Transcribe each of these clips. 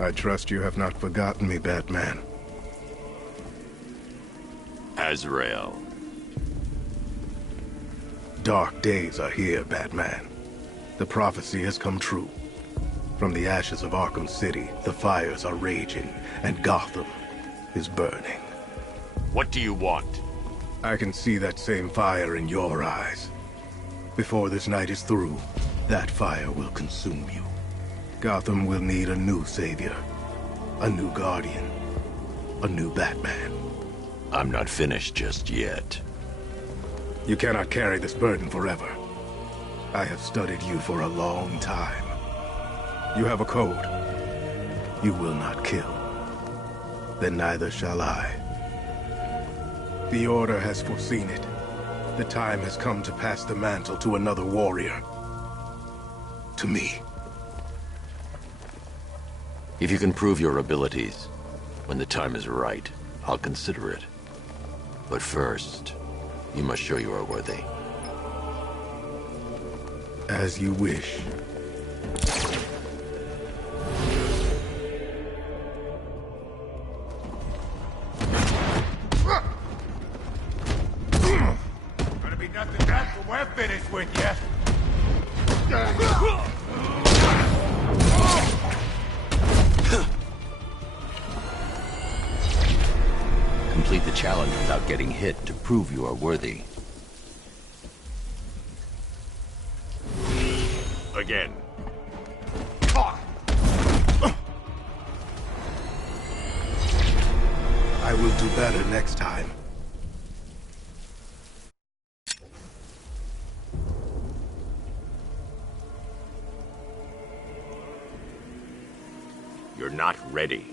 I trust you have not forgotten me, Batman. Azrael. Dark days are here, Batman. The prophecy has come true. From the ashes of Arkham City, the fires are raging, and Gotham is burning. What do you want? I can see that same fire in your eyes. Before this night is through, that fire will consume you. Gotham will need a new savior, a new guardian, a new Batman. I'm not finished just yet. You cannot carry this burden forever. I have studied you for a long time. You have a code. You will not kill. Then neither shall I. The Order has foreseen it. The time has come to pass the mantle to another warrior. To me. If you can prove your abilities, when the time is right, I'll consider it. But first, you must show you are worthy. As you wish. Gonna be nothing back till we're finished with you. Complete the challenge without getting hit to prove you are worthy. Again. I will do better next time. You're not ready.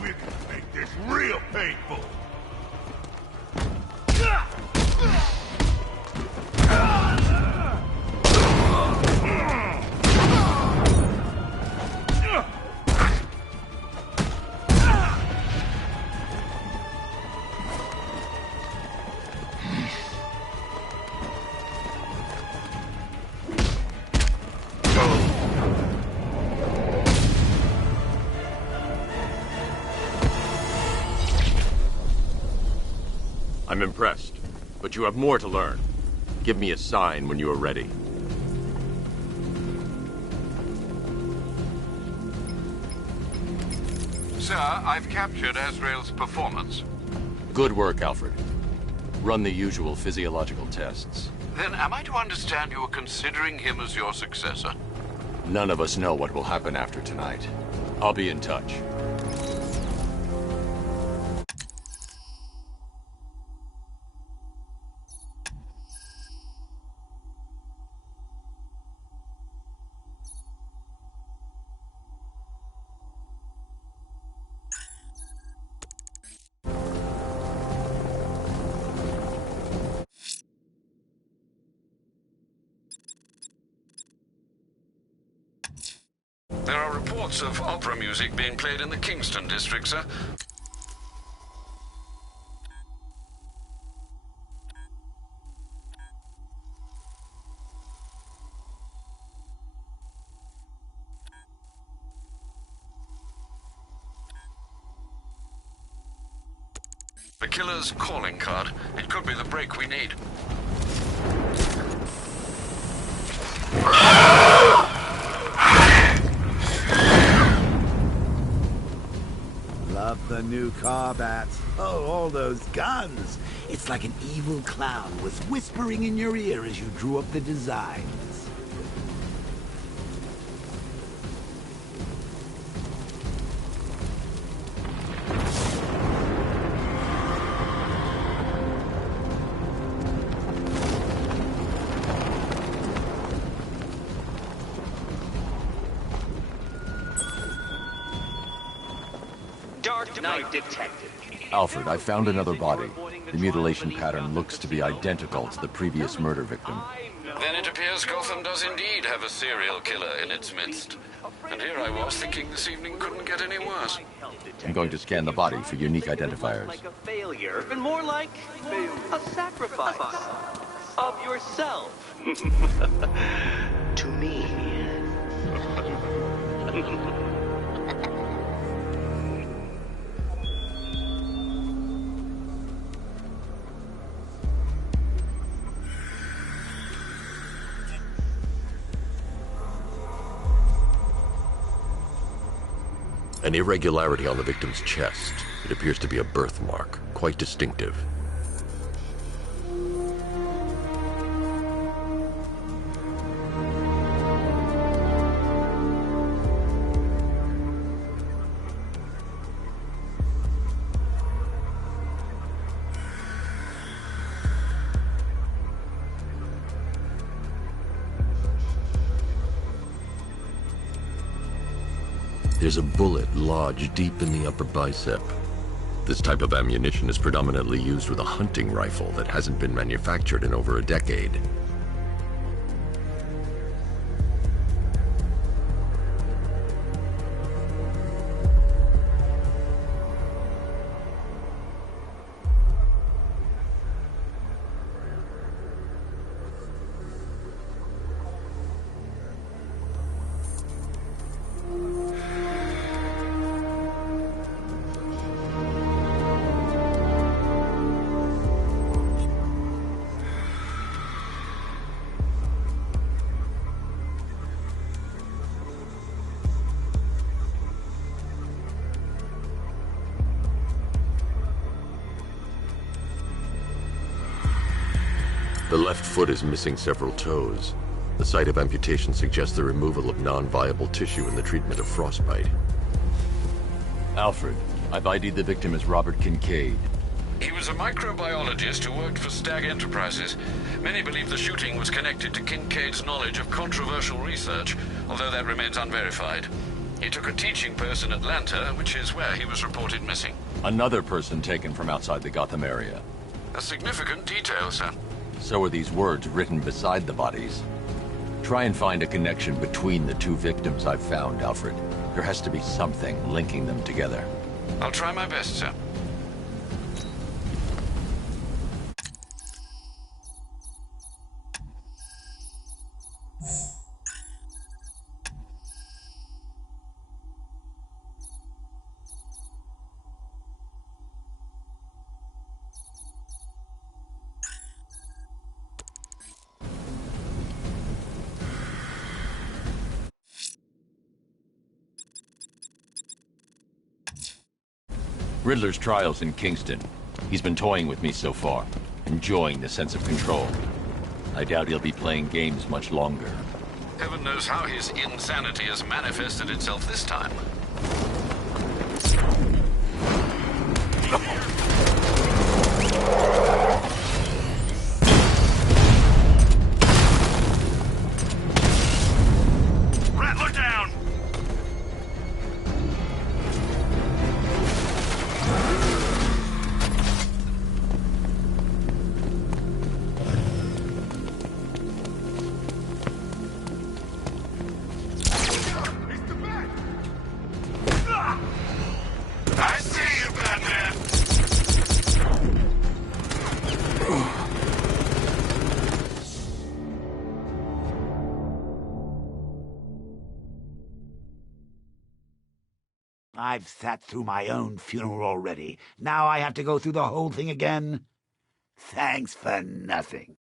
We're gonna make this real painful. I'm impressed, but you have more to learn. Give me a sign when you are ready. Sir, I've captured Azrael's performance. Good work, Alfred. Run the usual physiological tests. Then am I to understand you are considering him as your successor? None of us know what will happen after tonight. I'll be in touch. There are reports of opera music being played in the Kingston district, sir. The killer's calling card. It could be the break we need. Love the new car, Bats. Oh, all those guns. It's like an evil clown was whispering in your ear as you drew up the designs. Dark Knight detected. Alfred, I found another body. The mutilation pattern looks to be identical to the previous murder victim. Then it appears Gotham does indeed have a serial killer in its midst. And here I was thinking this evening couldn't get any worse. I'm going to scan the body for unique identifiers. Like a failure, and more like a sacrifice of yourself. To me. An irregularity on the victim's chest. It appears to be a birthmark, quite distinctive. There's a bullet lodged deep in the upper bicep. This type of ammunition is predominantly used with a hunting rifle that hasn't been manufactured in over a decade. The left foot is missing several toes. The site of amputation suggests the removal of non-viable tissue in the treatment of frostbite. Alfred, I've ID'd the victim as Robert Kincaid. He was a microbiologist who worked for Stag Enterprises. Many believe the shooting was connected to Kincaid's knowledge of controversial research, although that remains unverified. He took a teaching post in Atlanta, which is where he was reported missing. Another person taken from outside the Gotham area. A significant detail, sir. So are these words written beside the bodies. Try and find a connection between the two victims I've found, Alfred. There has to be something linking them together. I'll try my best, sir. Riddler's trial's in Kingston. He's been toying with me so far, enjoying the sense of control. I doubt he'll be playing games much longer. Heaven knows how his insanity has manifested itself this time. Rattler down! I see you, Batman! I've sat through my own funeral already. Now I have to go through the whole thing again? Thanks for nothing.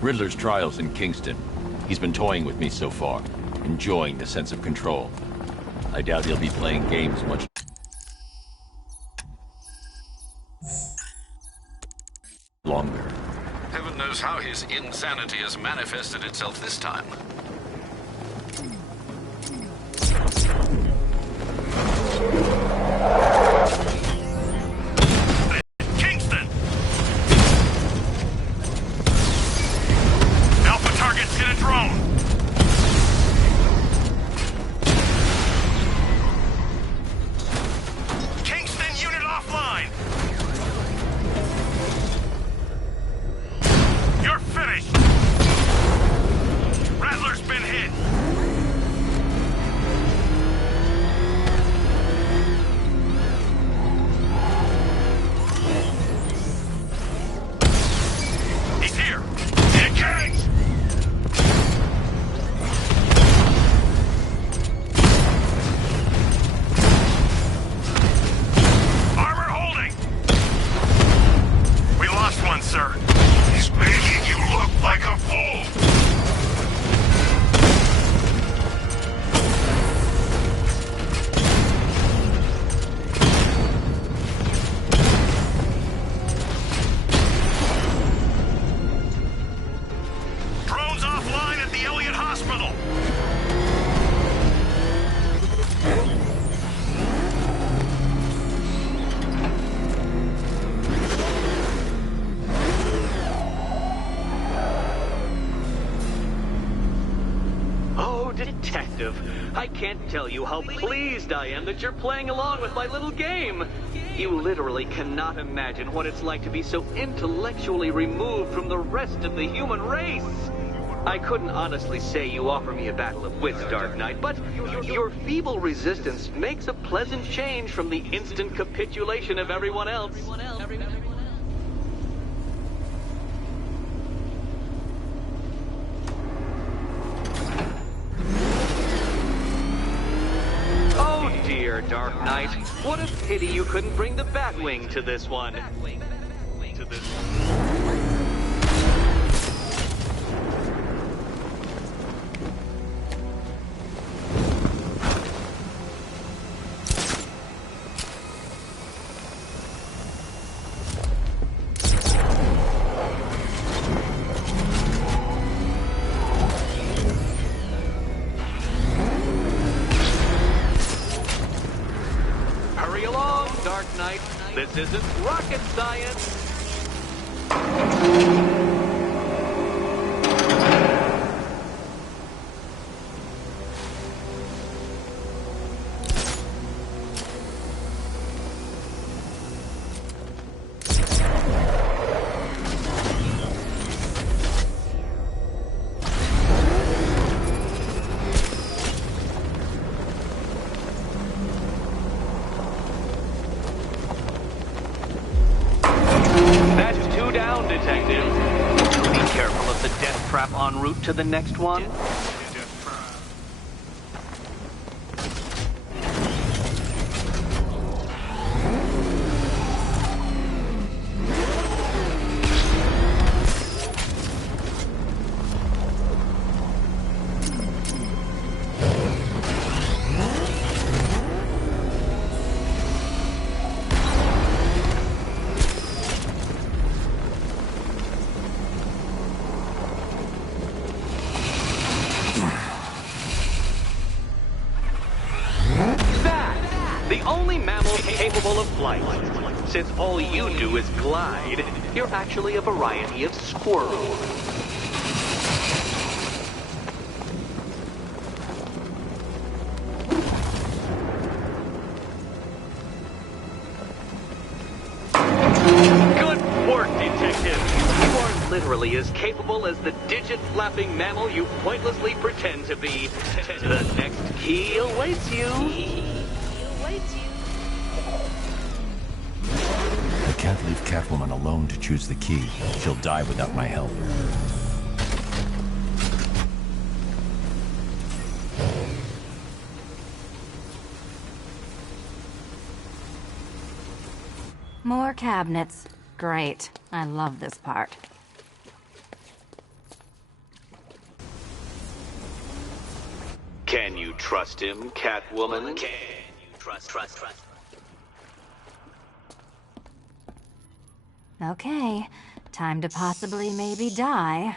Riddler's trial's in Kingston. He's been toying with me so far, enjoying the sense of control. I doubt he'll be playing games much. Longer. Heaven knows how his insanity has manifested itself this time. Kingston! Alpha targets hit a drone! Kingston unit offline! You're finished! Rattler's been hit! He's here! Engage! Armor holding! We lost one, sir. He's making you look like a fool! Drones offline at the Elliott Hospital! Oh, Detective, I can't tell you how pleased I am that you're playing along with my little game. You literally cannot imagine what it's like to be so intellectually removed from the rest of the human race. I couldn't honestly say you offer me a battle of wits, Dark Knight, but your feeble resistance makes a pleasant change from the instant capitulation of everyone else. Oh dear, Dark Knight. What a pity you couldn't bring the Batwing to this one. Hurry along, Dark Knight. This isn't rocket science. That's two down, Detective. Be careful of the death trap en route to the next one. The only mammal capable of flight. Since all you do is glide, you're actually a variety of squirrel. Good work, Detective. You are literally as capable as the digit-flapping mammal you pointlessly pretend to be. The next key awaits you. I can't leave Catwoman alone to choose the key. She'll die without my help. More cabinets. Great. I love this part. Can you trust him, Catwoman? Can you trust? Okay, time to possibly maybe die.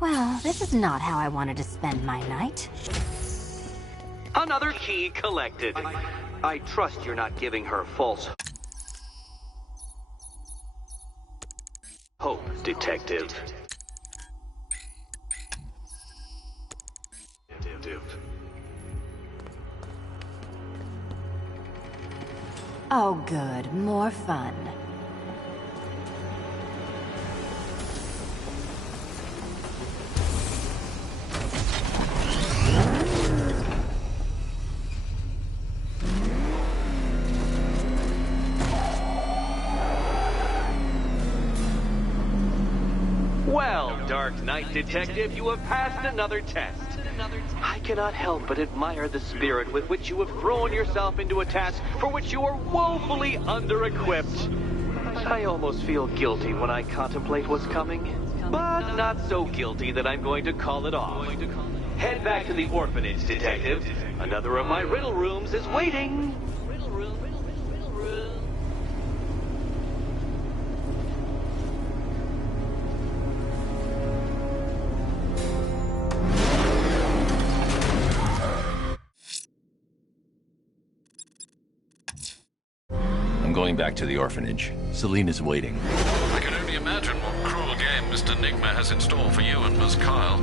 Well, this is not how I wanted to spend my night. Another key collected. I trust you're not giving her false hope, Detective. Oh good, more fun. Well, Dark Knight Detective, you have passed another test. I cannot help but admire the spirit with which you have thrown yourself into a task for which you are woefully under-equipped. I almost feel guilty when I contemplate what's coming, but not so guilty that I'm going to call it off. Head back to the orphanage, Detective. Another of my riddle rooms is waiting. I'm going back to the orphanage. Selena's waiting. I can only imagine what cruel game Mr. Nigma has in store for you and Miss Kyle.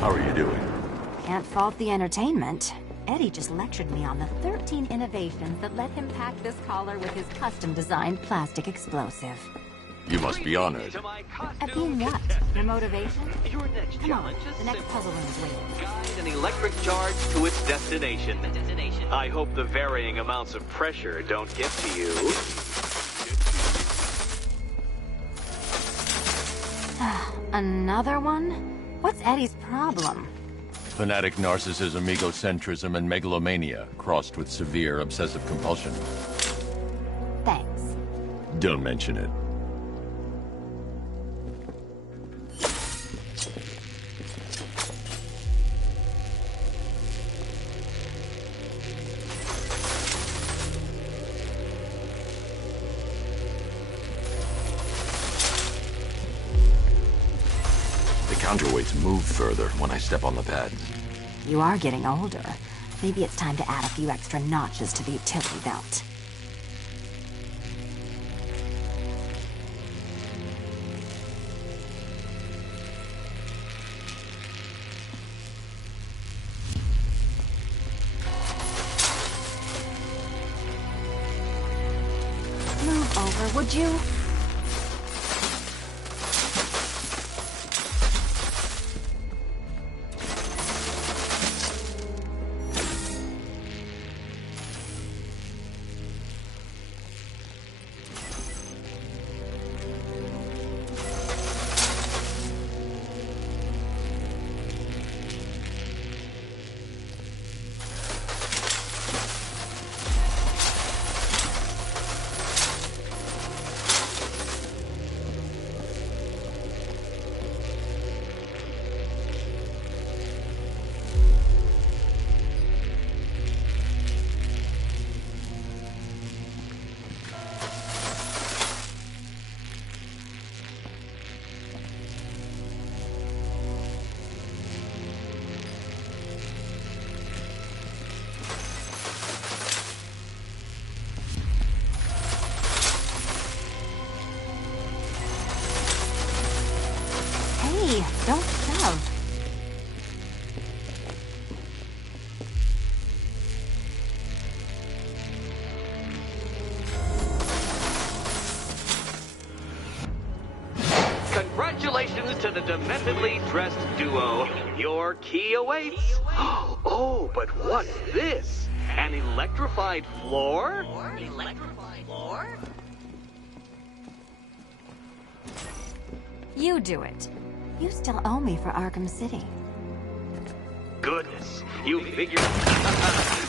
How are you doing? Can't fault the entertainment. Eddie just lectured me on the 13 innovations that let him pack this collar with his custom-designed plastic explosive. You must be honored. At being what? Your motivation? Your next Come on, challenge is the next simple. puzzle room is waiting. Guide an electric charge to its destination. I hope the varying amounts of pressure don't get to you. Another one? What's Eddie's problem? Fanatic narcissism, egocentrism, and megalomania, crossed with severe obsessive compulsion. Thanks. Don't mention it. Counterweights move further when I step on the pads. You are getting older. Maybe it's time to add a few extra notches to the utility belt. Move over, would you? to the dementively dressed duo. Your key awaits. Oh, but what's this? An electrified floor? Electrified floor? You do it. You still owe me for Arkham City. Goodness, you figured.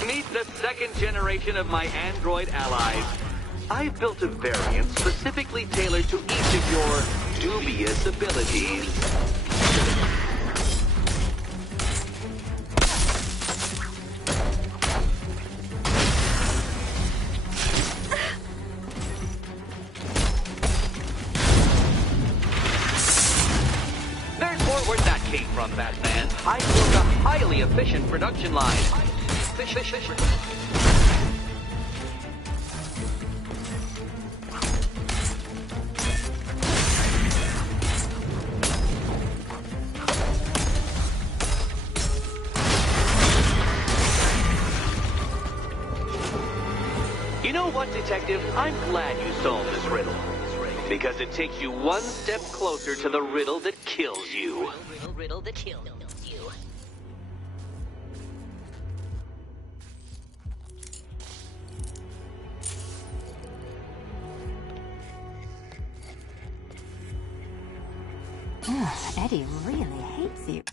Meet the second generation of my android allies. I've built a variant specifically tailored to each of your dubious abilities. There's more where that came from, Batman. I built a highly efficient production line. You know what, Detective? I'm glad you solved this riddle. Because it takes you one step closer to the riddle that kills you. Riddle that kills you. Eddie really hates you.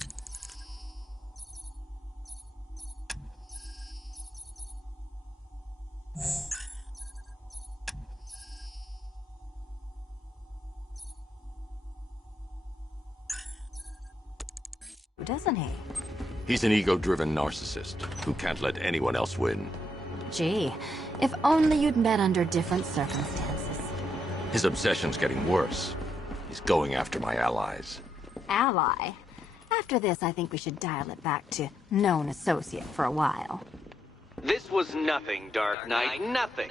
Doesn't he? He's an ego-driven narcissist who can't let anyone else win. Gee, if only you'd met under different circumstances. His obsession's getting worse. He's going after my allies. Ally? After this, I think we should dial it back to known associate for a while. This was nothing, Dark Knight, nothing.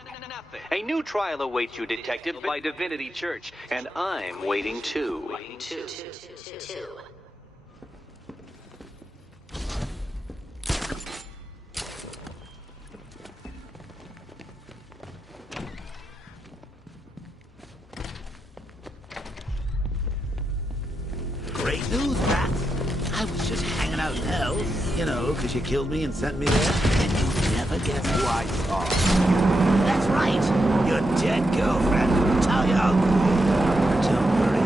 A new trial awaits you, Detective, by Divinity Church, and I'm waiting too. Great news, Bat. I was just hanging out in hell, you know, because you killed me and sent me there, and you'll never guess who I saw. That's right, your dead girlfriend, Talia. Don't worry,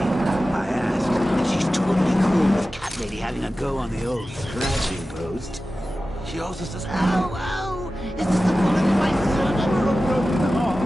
I asked, and she's totally cool with Cat Lady having a go on the old scratching post. She also says, ow, ow, is this the bullet in my stomach or a broken heart?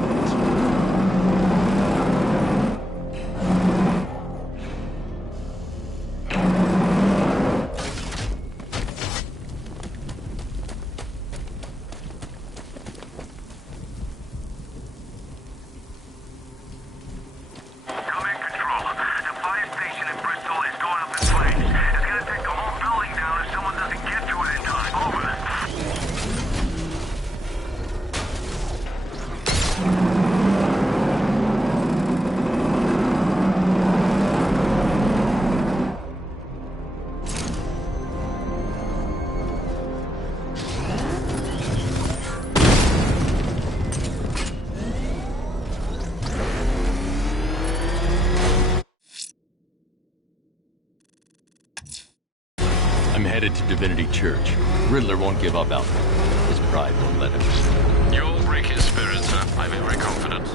I'm headed to Divinity Church. Riddler won't give up out there. His pride won't let him. You'll break his spirit, sir. I'm very confident.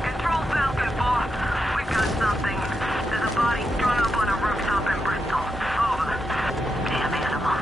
Control Falcon 4. We got something. There's a body strung up on a rooftop in Bristol. Over. Damn animal.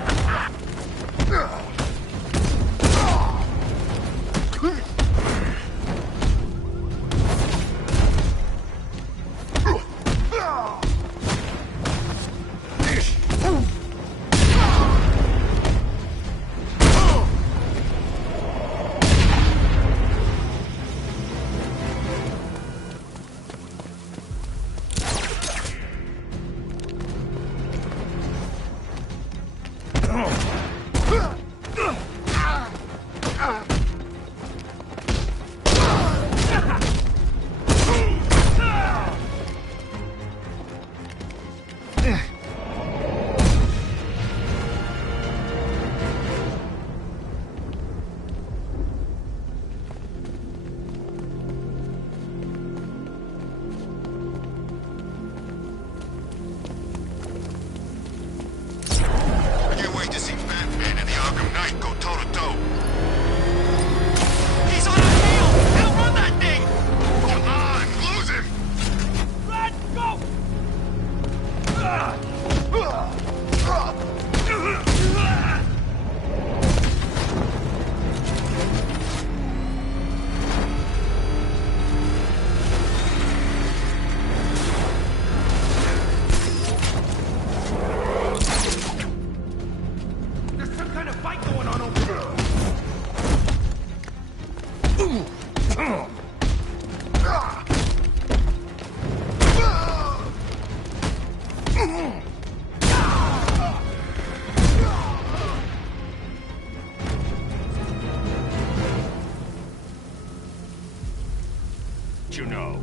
left, you know.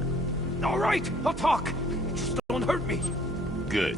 All right, I'll talk. Just don't hurt me. Good.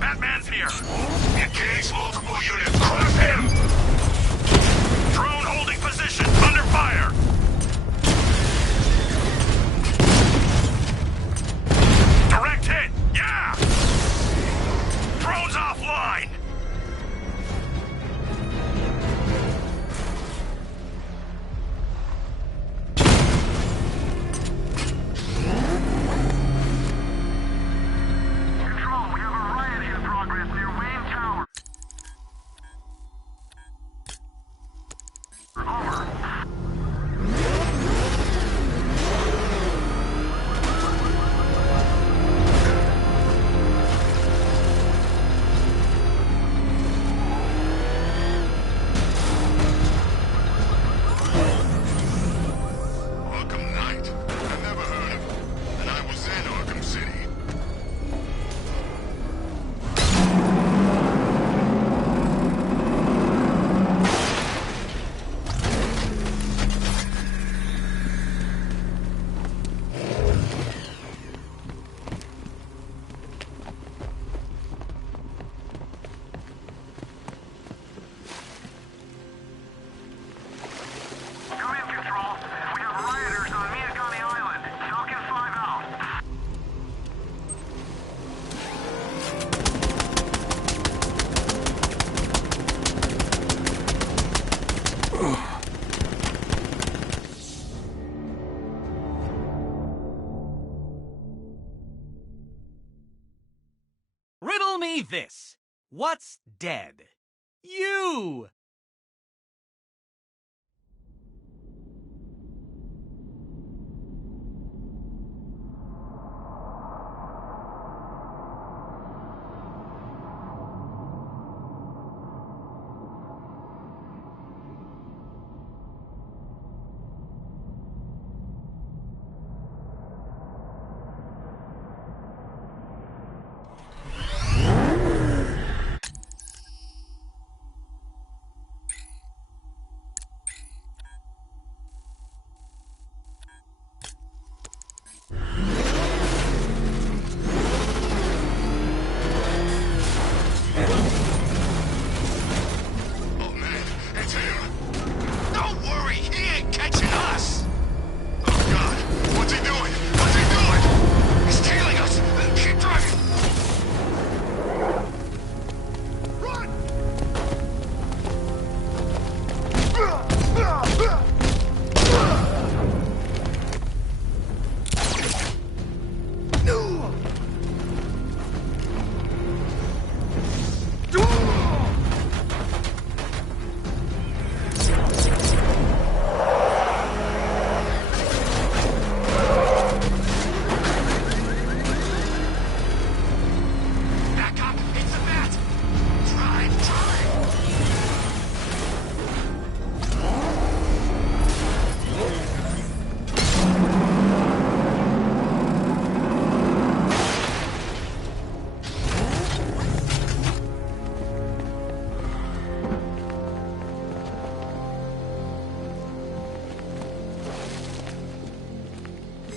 Batman's here! Engage multiple units! Crush him! Drone holding position! Under fire! Direct hit! Yeah! Drone's offline! Riddle me this. What's dead? You!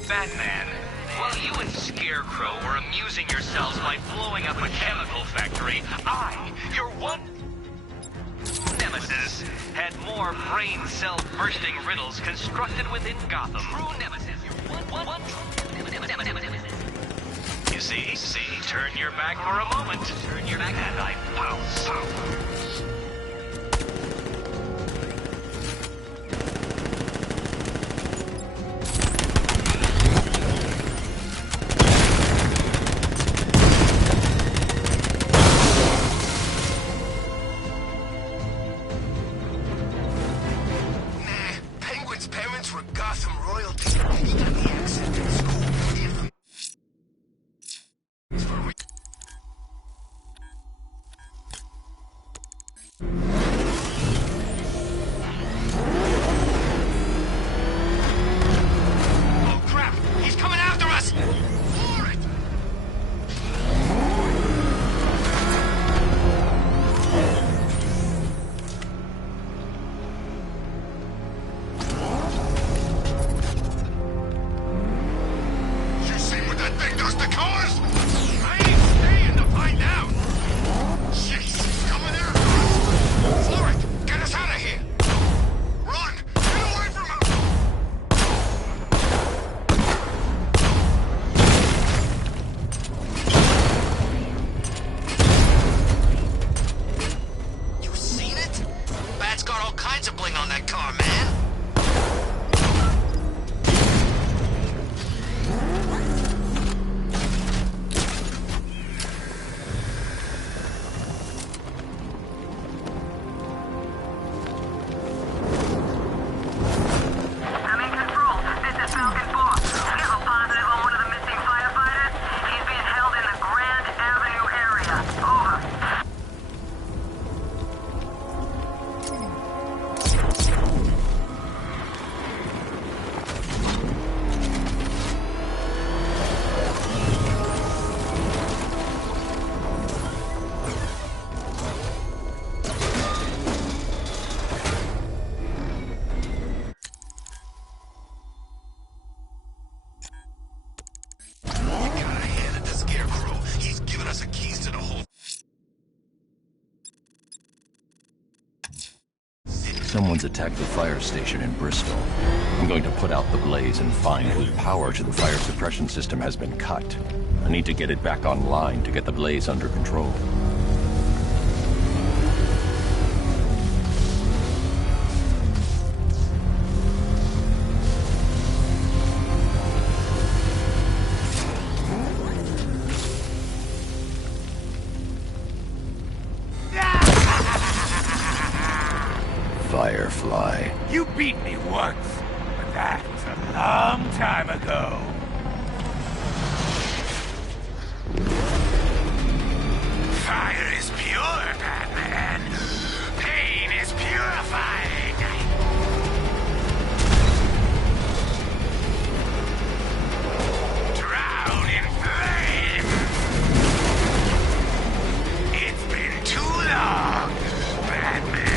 Batman, while you and Scarecrow were amusing yourselves by blowing up a chemical factory, I, your one nemesis, had more brain cell-bursting riddles constructed within Gotham. True nemesis. One nemesis. You see, turn your back for a moment. Turn your back and I pounce. Someone's attacked the fire station in Bristol. I'm going to put out the blaze and find whose power to the fire suppression system has been cut. I need to get it back online to get the blaze under control. Firefly. You beat me once, but that was a long time ago. Fire is pure, Batman. Pain is purified. Drown in flame. It's been too long, Batman.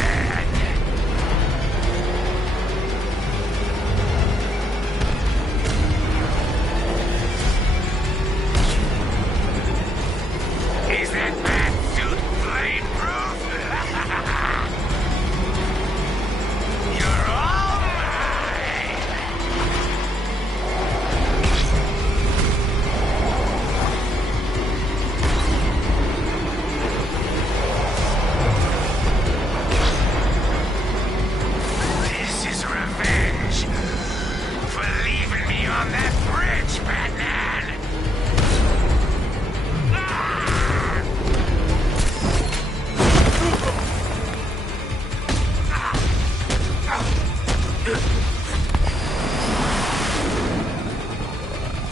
Is that bat suit flame-proof? You're all mine! This is revenge for leaving me on that bridge, Batman!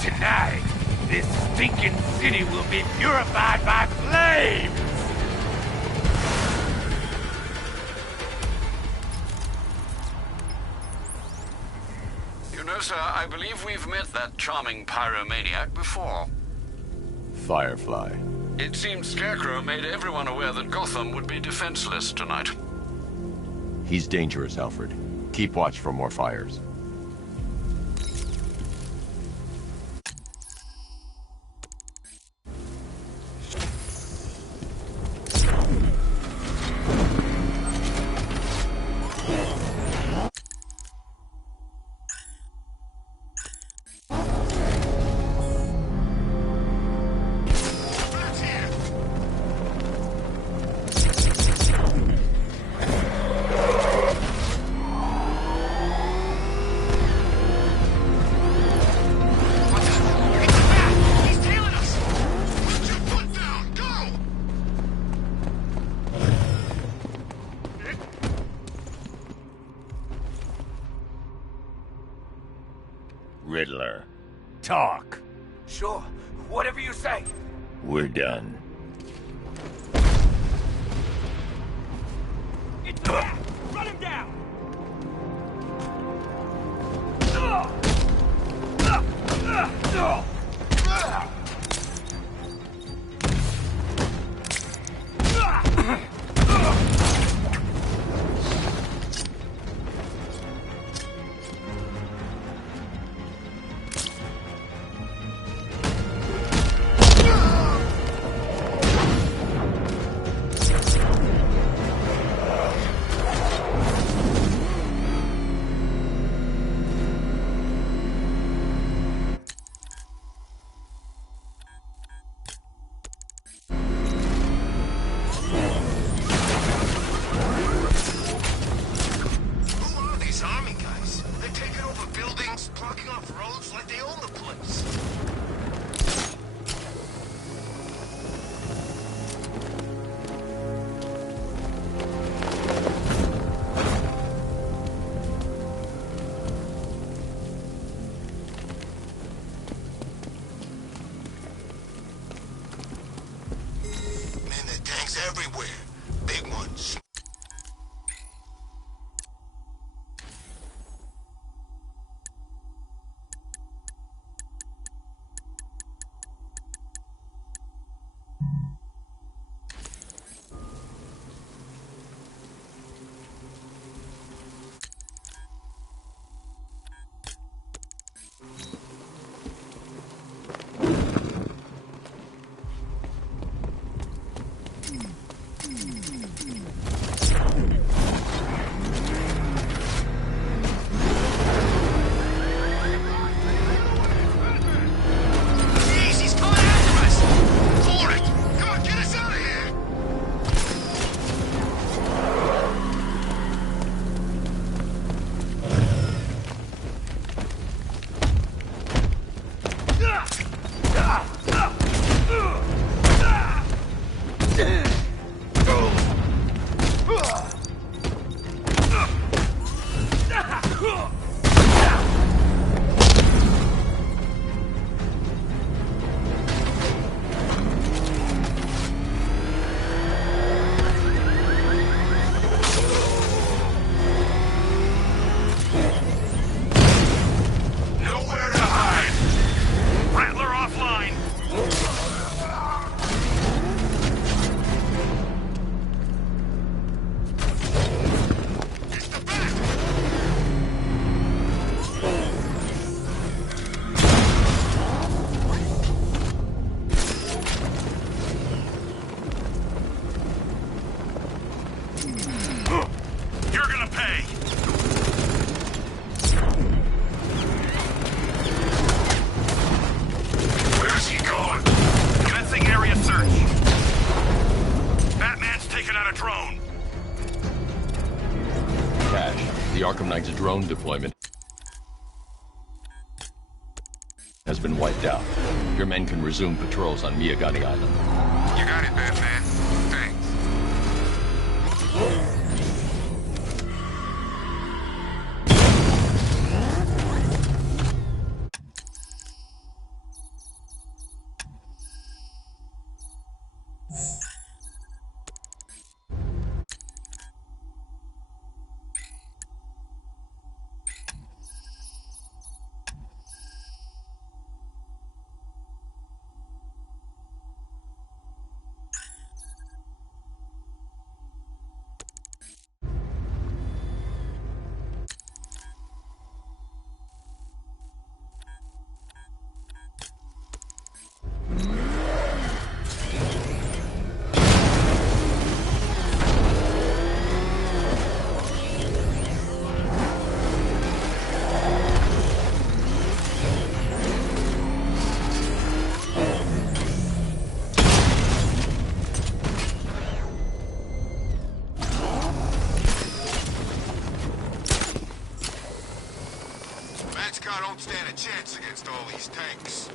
Tonight, this stinking city will be purified by flames! You know, sir, I believe we've met that charming pyromaniac before. Firefly. It seems Scarecrow made everyone aware that Gotham would be defenseless tonight. He's dangerous, Alfred. Keep watch for more fires. Riddler. Talk. Sure, whatever you say. We're done. It's the bat! Run him down! You're gonna pay! Where's he going? Commencing area search. Batman's taken out a drone. Cash, the Arkham Knight's drone deployment has been wiped out. Your men can resume patrols on Miyagani Island. You got it, Batman. Thanks. Don't stand a chance against all these tanks.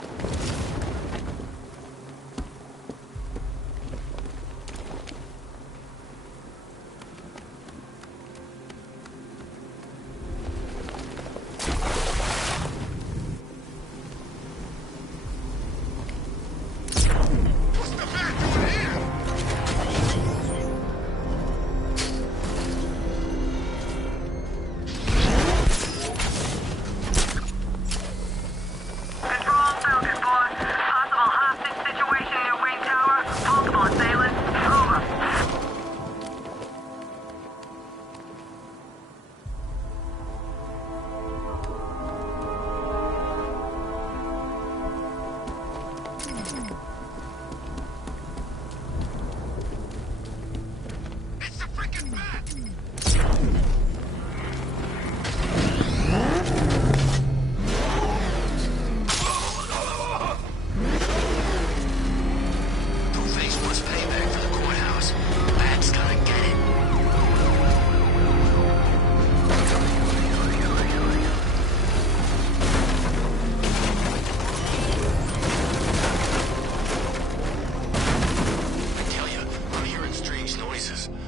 What's the Bat doing here?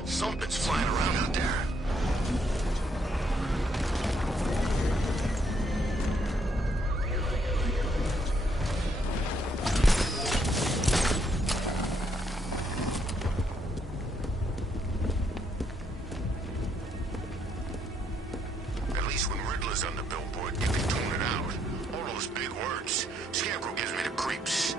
Something's flying around out there. At least when Riddler's on the billboard, you can tune it out. All those big words. Scarecrow gives me the creeps.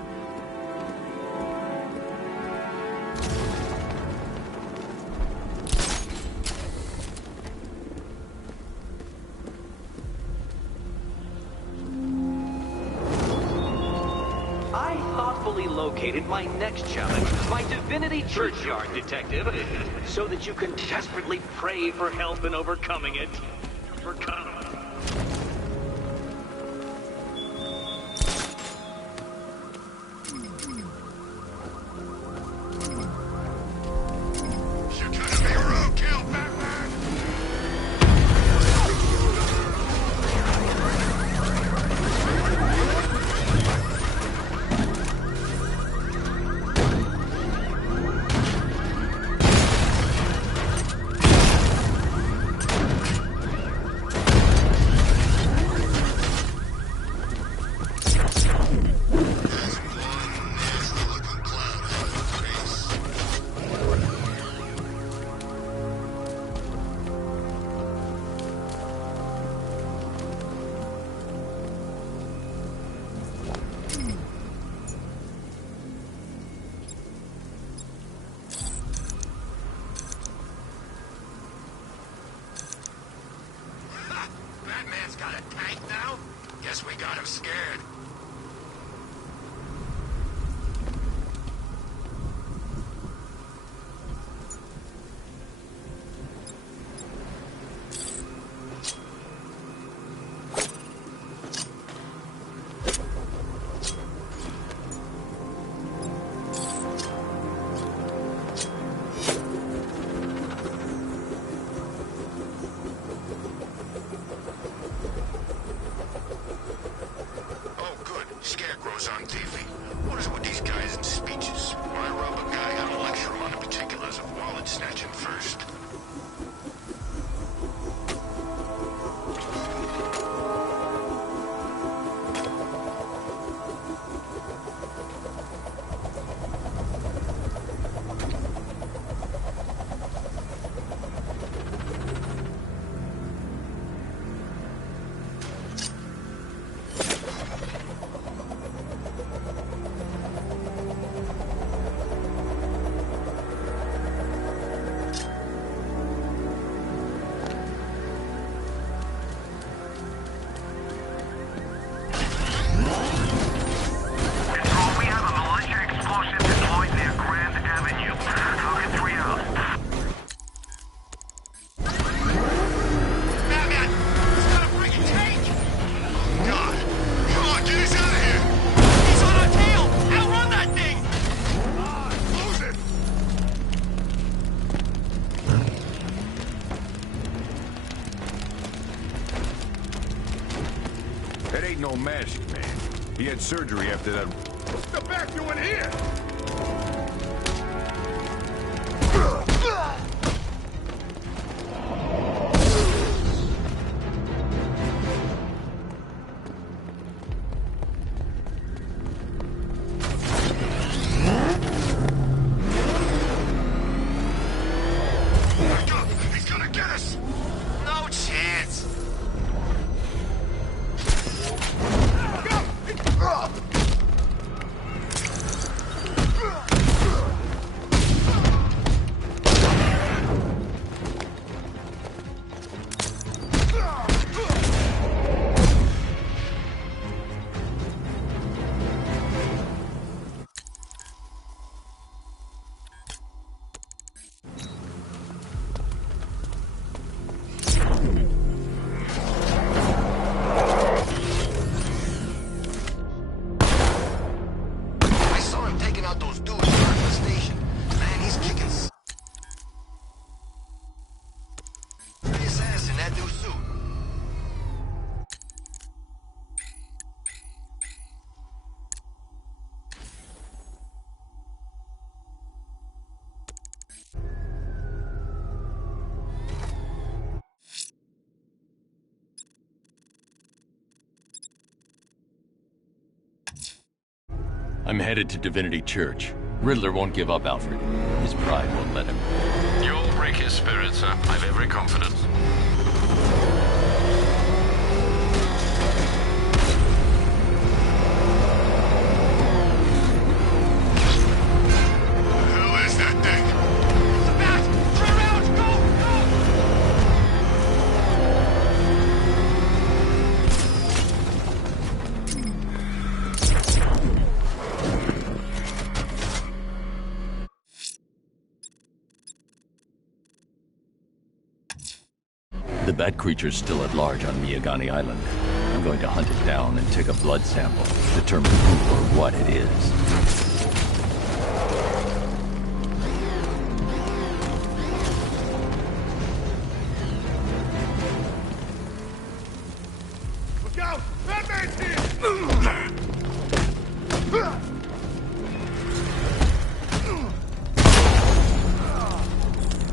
Located my next challenge, my Divinity Churchyard Detective, so that you can desperately pray for help in overcoming it. You're gonna be roadkill, Batman! Batman's got a tank now? Guess we got him scared. ain't no magic man. He had surgery after that. What's the back you in here? He's gonna get us! No chance! I'm headed to Divinity Church. Riddler won't give up, Alfred. His pride won't let him. You'll break his spirit, sir. I've every confidence. Who is that thing? The bat! Turn around! Go! The bat creature's still at large on Miyagani Island. I'm going to hunt it down and take a blood sample, determine who or what it is. Look out! Batman's here!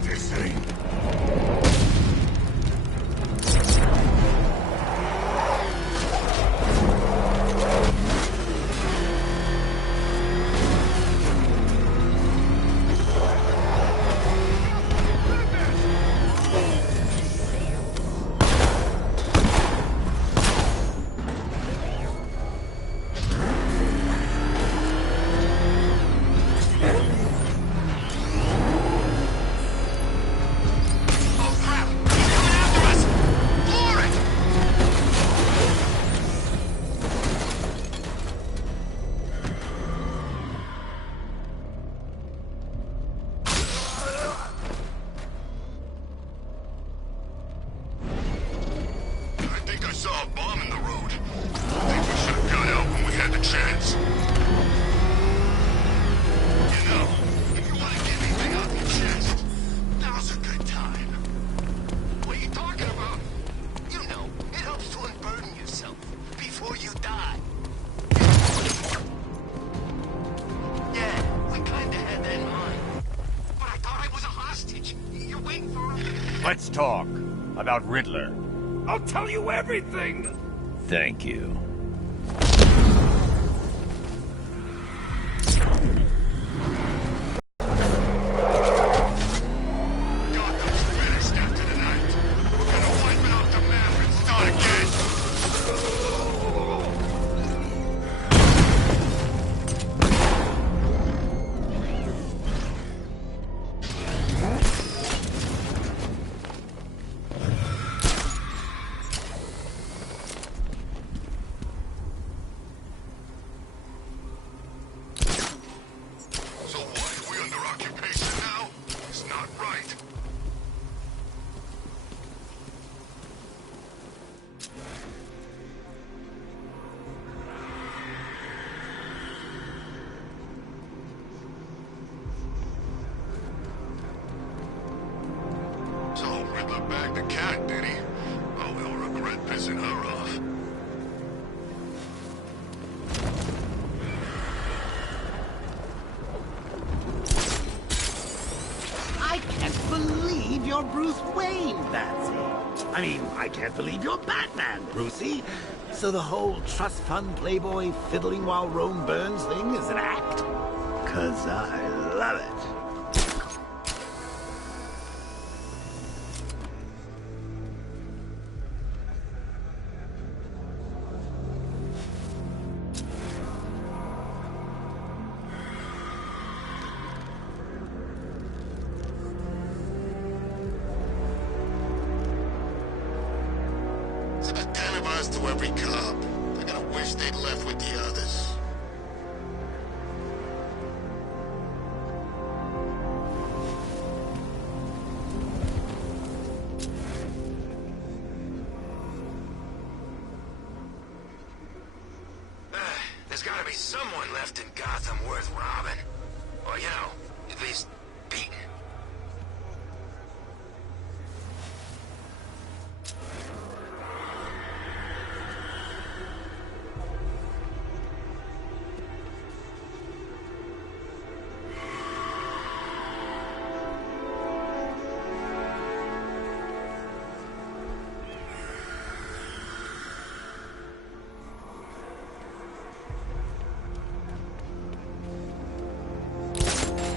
This ain't... saw a bomb in the road. I think we should have got out when we had the chance. You know, if you want to get anything off your chest, now's a good time. What are you talking about? You know, it helps to unburden yourself before you die. Yeah, we kinda had that in mind. But I thought I was a hostage. You're waiting for... Let's talk about Riddler. I'll tell you everything! Thank you. Gotham's finished after tonight. We're gonna wipe it off the map and start again. So what? We under occupation now? It's not right. So Riddler bagged the cat, did he? Oh, he'll regret pissing her off. I can't believe you're Bruce Wayne, Patsy. I mean, I can't believe you're Batman, Brucey. So the whole trust fund playboy fiddling while Rome burns thing is an act? 'Cause I love it. There's 10 of us to every cop. They're gonna wish they'd left with the others. There's gotta be someone left in Gotham worth robbing. Or, you know, at least beating.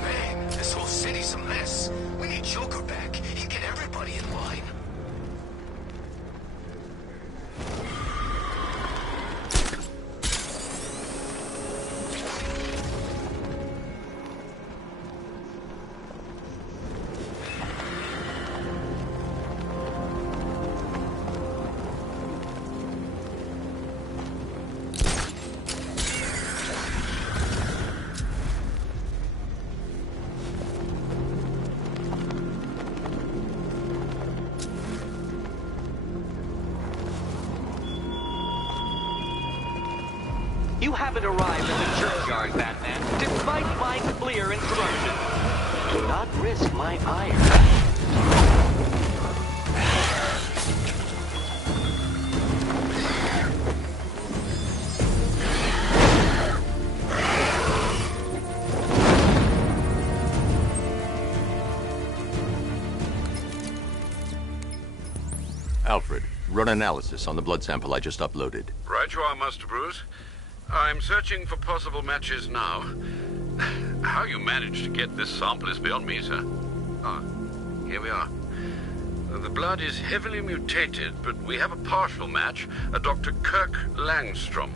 Man, this whole city's a mess. We need Joker back. He'd get everybody in line. You haven't arrived at the churchyard, Batman, despite my clear instructions. Do not risk my ire. Alfred, run analysis on the blood sample I just uploaded. Right you are, Master Bruce. I'm searching for possible matches now. How you managed to get this sample is beyond me, sir. Ah, here we are. The blood is heavily mutated, but we have a partial match, a Dr. Kirk Langstrom.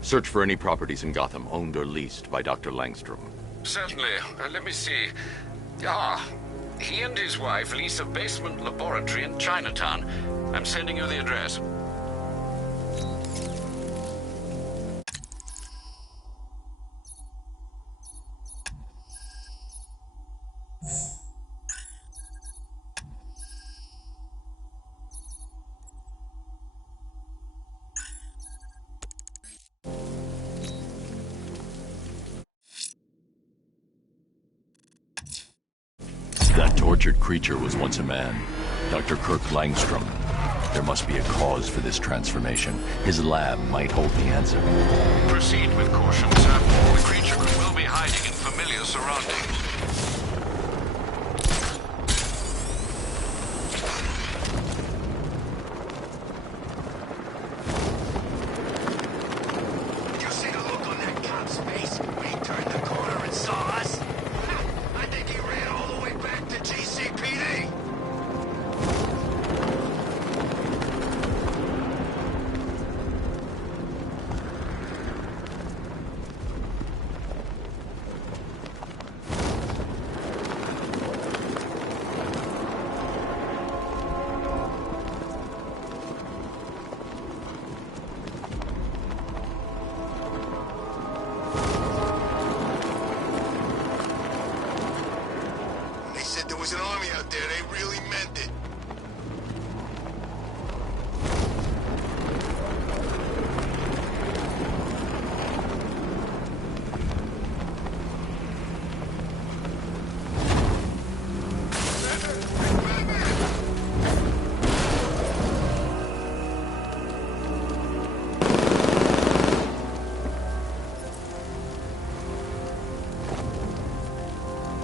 Search for any properties in Gotham owned or leased by Dr. Langstrom. Certainly. Let me see. Ah, he and his wife lease a basement laboratory in Chinatown. I'm sending you the address. That tortured creature was once a man. Dr. Kirk Langstrom. There must be a cause for this transformation. His lab might hold the answer. Proceed with caution, sir. The creature could well be hiding in familiar surroundings. Did you see the look on that cop's face when he turned the corner and saw us? I think he ran all the way back to GCPD. They said there was an army out there. They really meant it.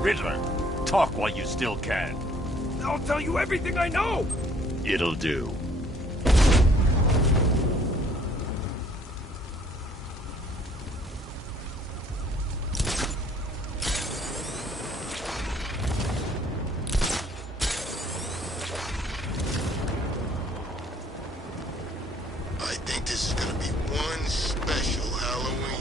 Riddler, Talk while you still can. I'll tell you everything I know! It'll do. I think this is gonna be one special Halloween.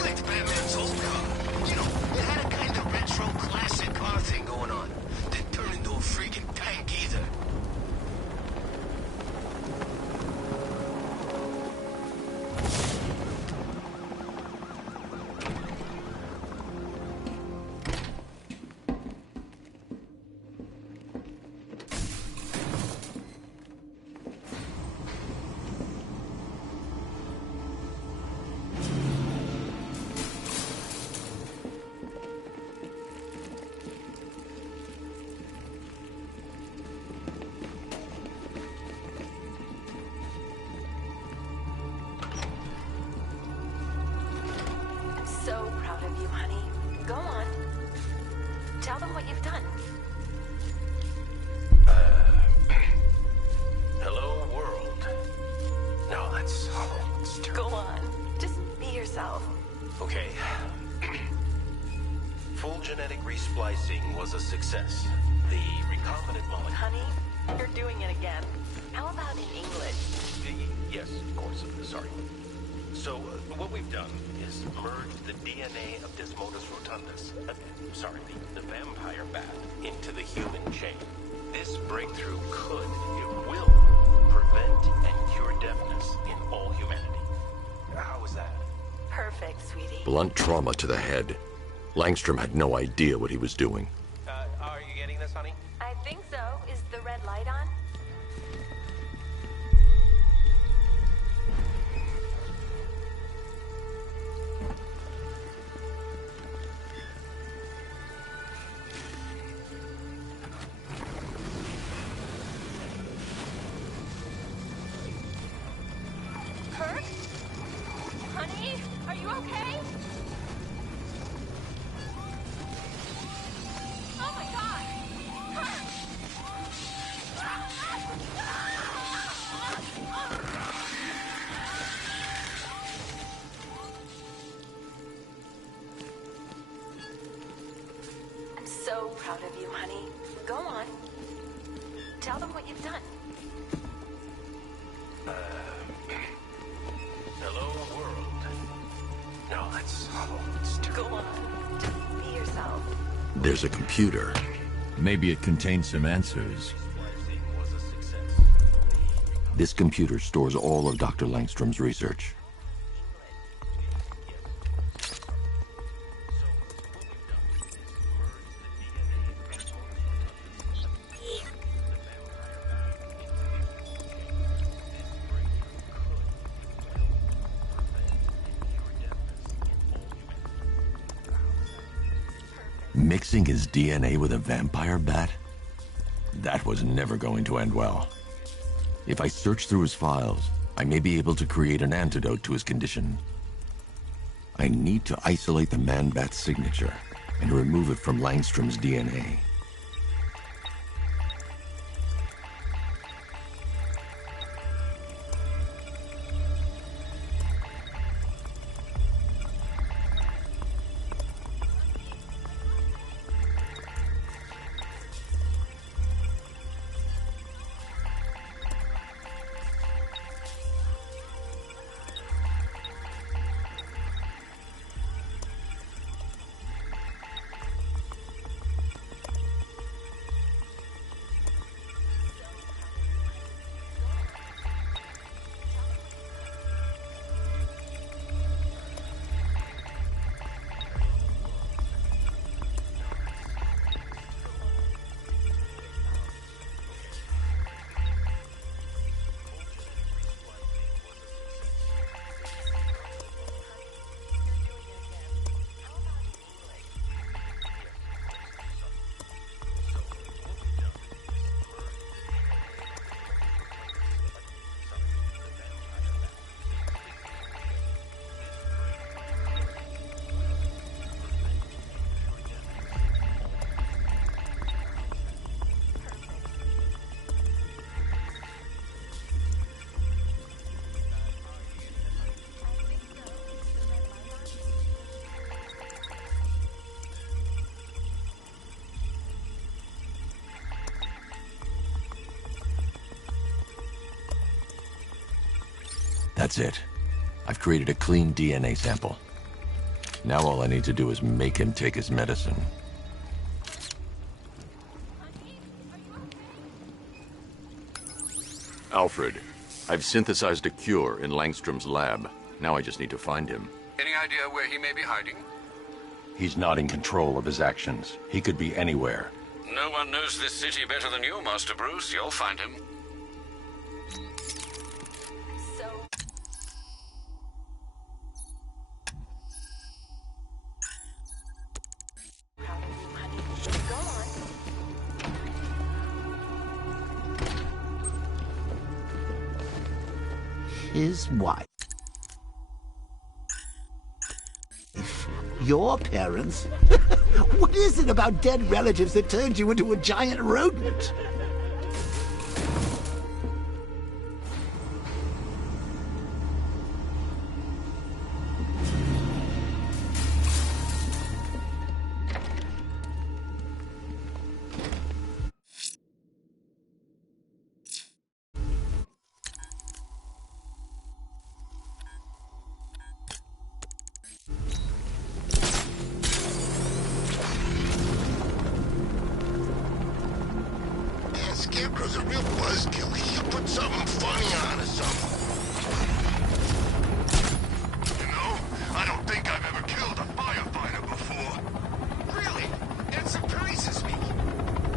Like Batman's old car. You know, it had a kind of retro classic car thing going on. Didn't turn into a freaking tank either. I'm so proud of you, honey. Go on. Tell them what you've done. Hello, world. No, that's hollow. It's terrible. Go on. Just be yourself. Okay. Full genetic resplicing was a success. The recombinant molecule... Honey, you're doing it again. How about in English? Yes, of course. Sorry. So, what we've done is merged the DNA of Desmodus rotundus, the vampire bat, into the human chain. This breakthrough it will prevent and cure deafness in all humanity. How is that? Perfect, sweetie. Blunt trauma to the head. Langstrom had no idea what he was doing. Are you getting this, honey? I think so. Is the red light on? Kirk? Honey, are you okay? Oh my God! Kirk! I'm so proud of you, honey. Go on. Tell them what you've done. Hello, world. No, that's hollow. It's terrible. Go on. Just be yourself. There's a computer. Maybe it contains some answers. Splicing was a success. This computer stores all of Dr. Langstrom's research. Mixing his DNA with a vampire bat? That was never going to end well. If I search through his files, I may be able to create an antidote to his condition. I need to isolate the man-bat's signature and remove it from Langstrom's DNA. That's it. I've created a clean DNA sample. Now all I need to do is make him take his medicine. Alfred, I've synthesized a cure in Langstrom's lab. Now I just need to find him. Any idea where he may be hiding? He's not in control of his actions. He could be anywhere. No one knows this city better than you, Master Bruce. You'll find him. So... proud of you, honey. Go on. His wife. Your parents? What is it about dead relatives that turns you into a giant rodent? Scarecrow's a real buzzkill. He should put something funny on or something. You know, I don't think I've ever killed a firefighter before. Really? That surprises me.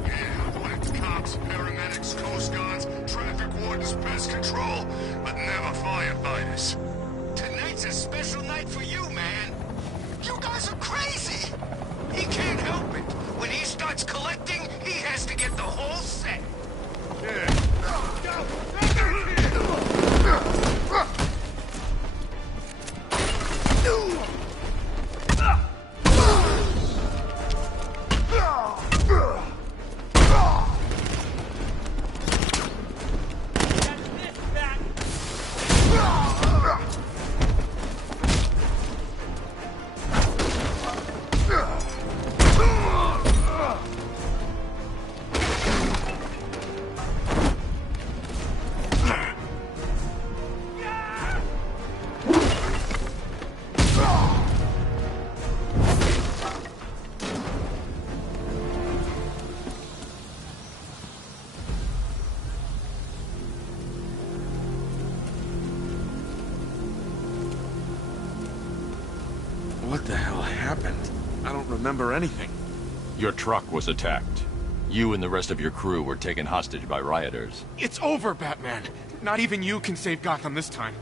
Yeah, I've whacked cops, paramedics, coast guards, traffic wardens, pest control, but never firefighters. Tonight's a special night for you, man. You guys are crazy. He can't help it. When he starts collecting, he has to get the whole set. What the hell happened? I don't remember anything. Your truck was attacked. You and the rest of your crew were taken hostage by rioters. It's over, Batman. Not even you can save Gotham this time.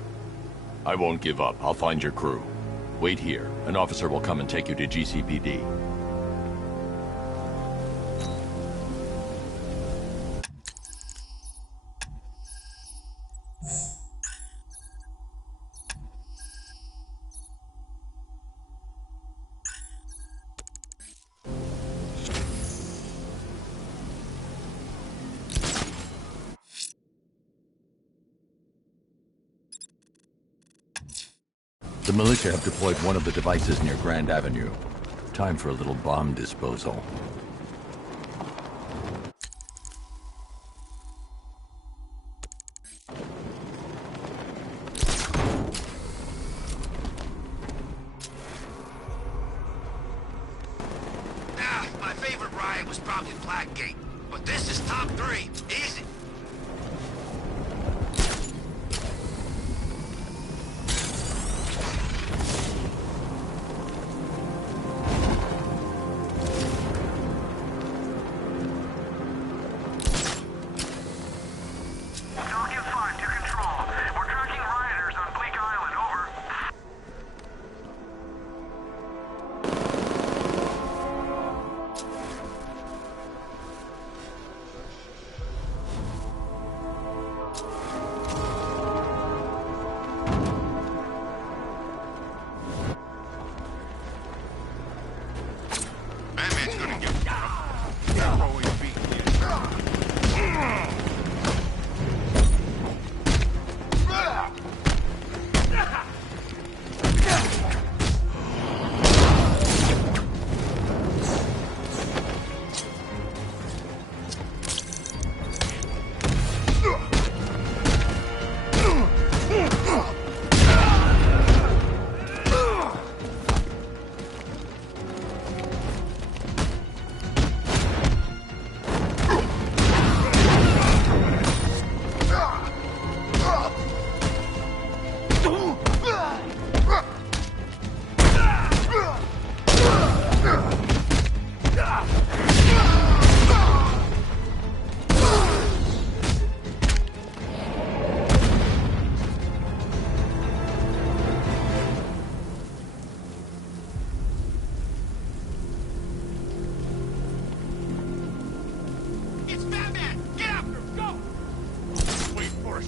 I won't give up. I'll find your crew. Wait here. An officer will come and take you to GCPD. The militia have deployed one of the devices near Grand Avenue. Time for a little bomb disposal. My favorite riot was probably Blackgate, but this is top 3. Easy.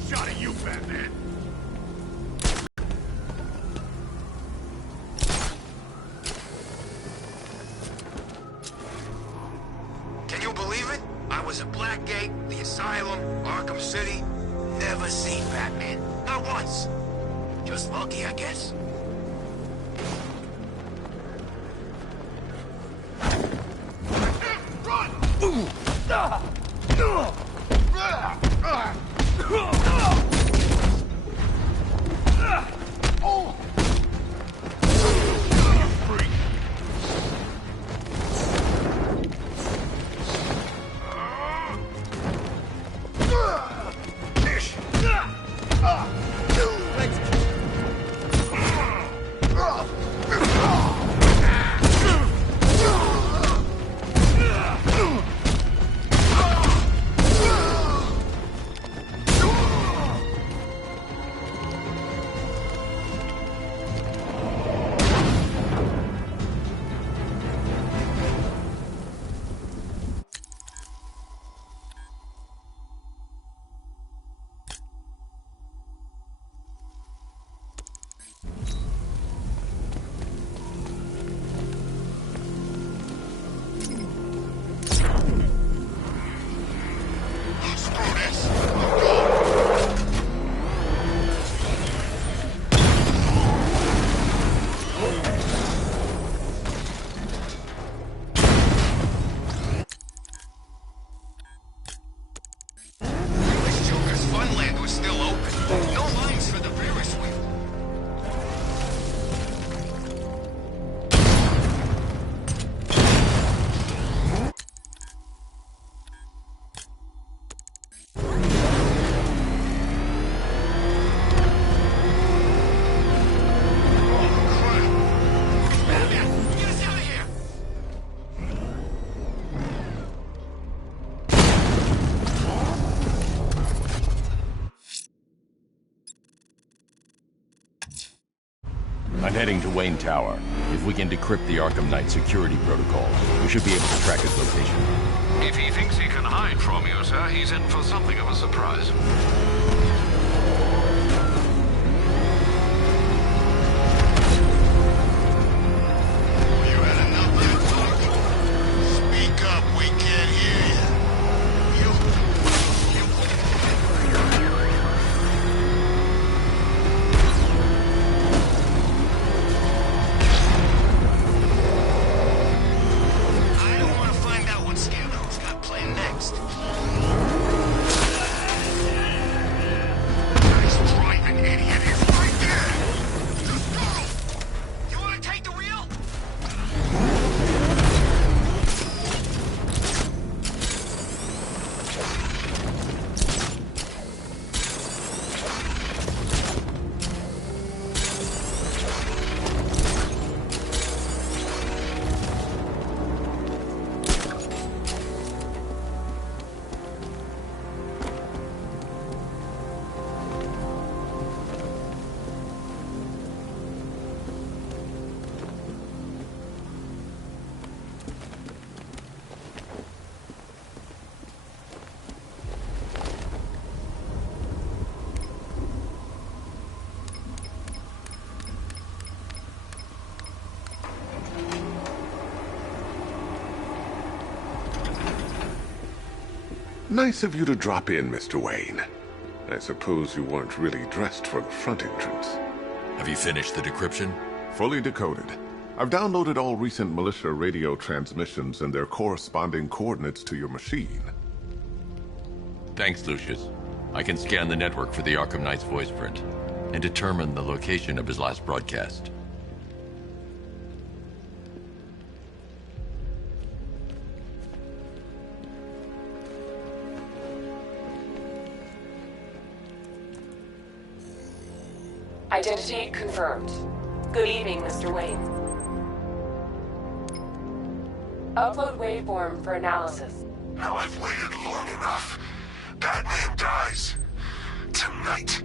shot at you, Batman. Can you believe it? I was at Blackgate, the Asylum, Arkham City. Never seen Batman. Not once. Just lucky, I guess. Run! I'm heading to Wayne Tower. If we can decrypt the Arkham Knight security protocols, we should be able to track his location. If he thinks he can hide from you, sir, he's in for something of a surprise. You had enough yet, Clark? Speak up, we can't hear you. I don't want to find out what Scarecrow's got planned next. Nice driving, idiot. It's right there. Just go. You want to take the wheel? Nice of you to drop in, Mr. Wayne. I suppose you weren't really dressed for the front entrance. Have you finished the decryption? Fully decoded. I've downloaded all recent militia radio transmissions and their corresponding coordinates to your machine. Thanks, Lucius. I can scan the network for the Arkham Knight's voice print and determine the location of his last broadcast. Identity confirmed. Good evening, Mr. Wayne. Upload waveform for analysis. Now I've waited long enough. Batman dies. Tonight.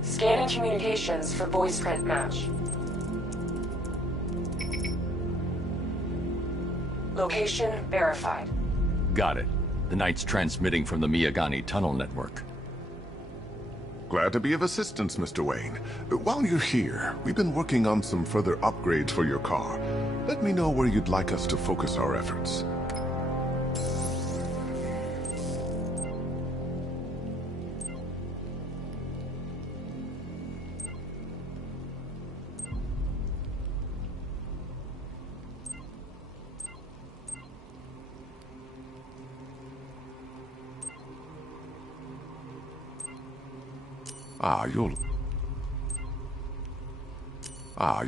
Scanning communications for voice print match. Location verified. Got it. The Knight's transmitting from the Miyagani tunnel network. Glad to be of assistance, Mr. Wayne. While you're here, we've been working on some further upgrades for your car. Let me know where you'd like us to focus our efforts.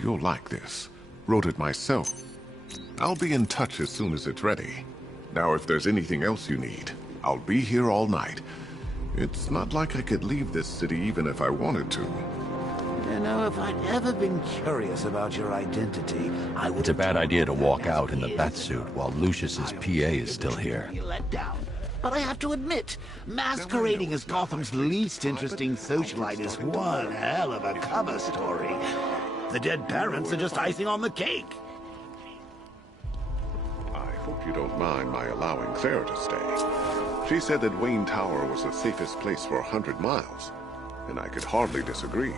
You'll like this. Wrote it myself. I'll be in touch as soon as it's ready. Now, if there's anything else you need, I'll be here all night. It's not like I could leave this city even if I wanted to. You know, if I'd ever been curious about your identity, I would... It's a bad idea to walk out in the batsuit while Lucius's PA is still here. Let down. But I have to admit, masquerading as Gotham's least interesting socialite is one hell of a cover story. The dead parents are just icing on the cake. I hope you don't mind my allowing Sarah to stay. She said that Wayne Tower was the safest place for 100 miles, and I could hardly disagree.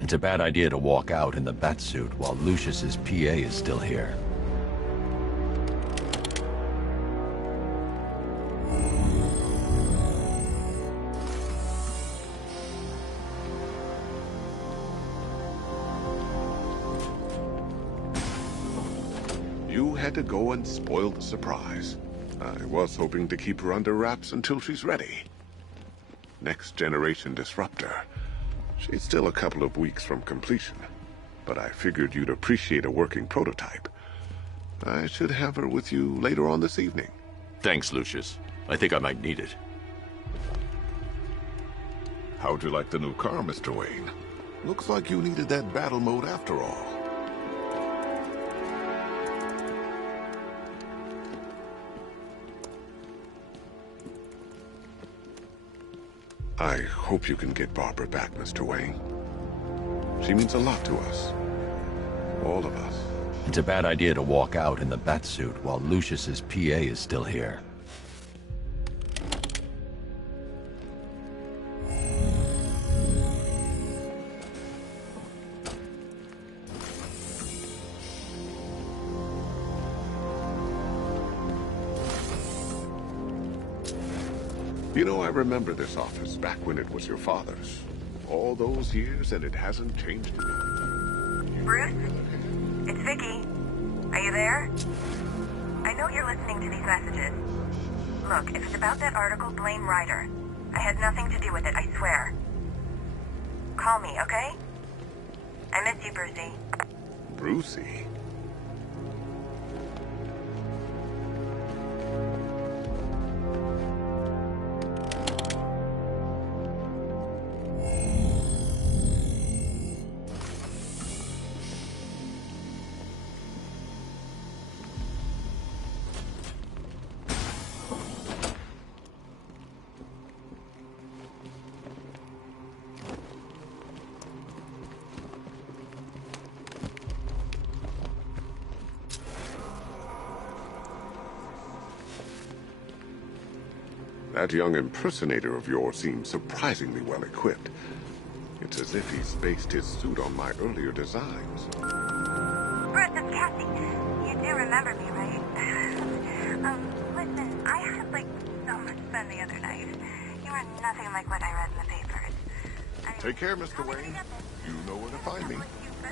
It's a bad idea to walk out in the batsuit while Lucius's PA is still here. You had to go and spoil the surprise. I was hoping to keep her under wraps until she's ready. Next generation disruptor. She's still a couple of weeks from completion, but I figured you'd appreciate a working prototype. I should have her with you later on this evening. Thanks, Lucius. I think I might need it. How'd you like the new car, Mr. Wayne? Looks like you needed that battle mode after all. I hope you can get Barbara back, Mr. Wayne. She means a lot to us. All of us. It's a bad idea to walk out in the batsuit while Lucius's PA is still here. You know, I remember this office back when it was your father's. All those years, and it hasn't changed a bit. Bruce? It's Vicky. Are you there? I know you're listening to these messages. Look, if it's about that article, blame Ryder. I had nothing to do with it, I swear. Call me, okay? I miss you, Brucey. Brucey? That young impersonator of yours seems surprisingly well equipped. It's as if he's based his suit on my earlier designs. Bruce, it's Cassie. You do remember me, right? Listen, I had, so much fun the other night. You are nothing like what I read in the papers. Take care, Mr. Wayne. You know where to find me.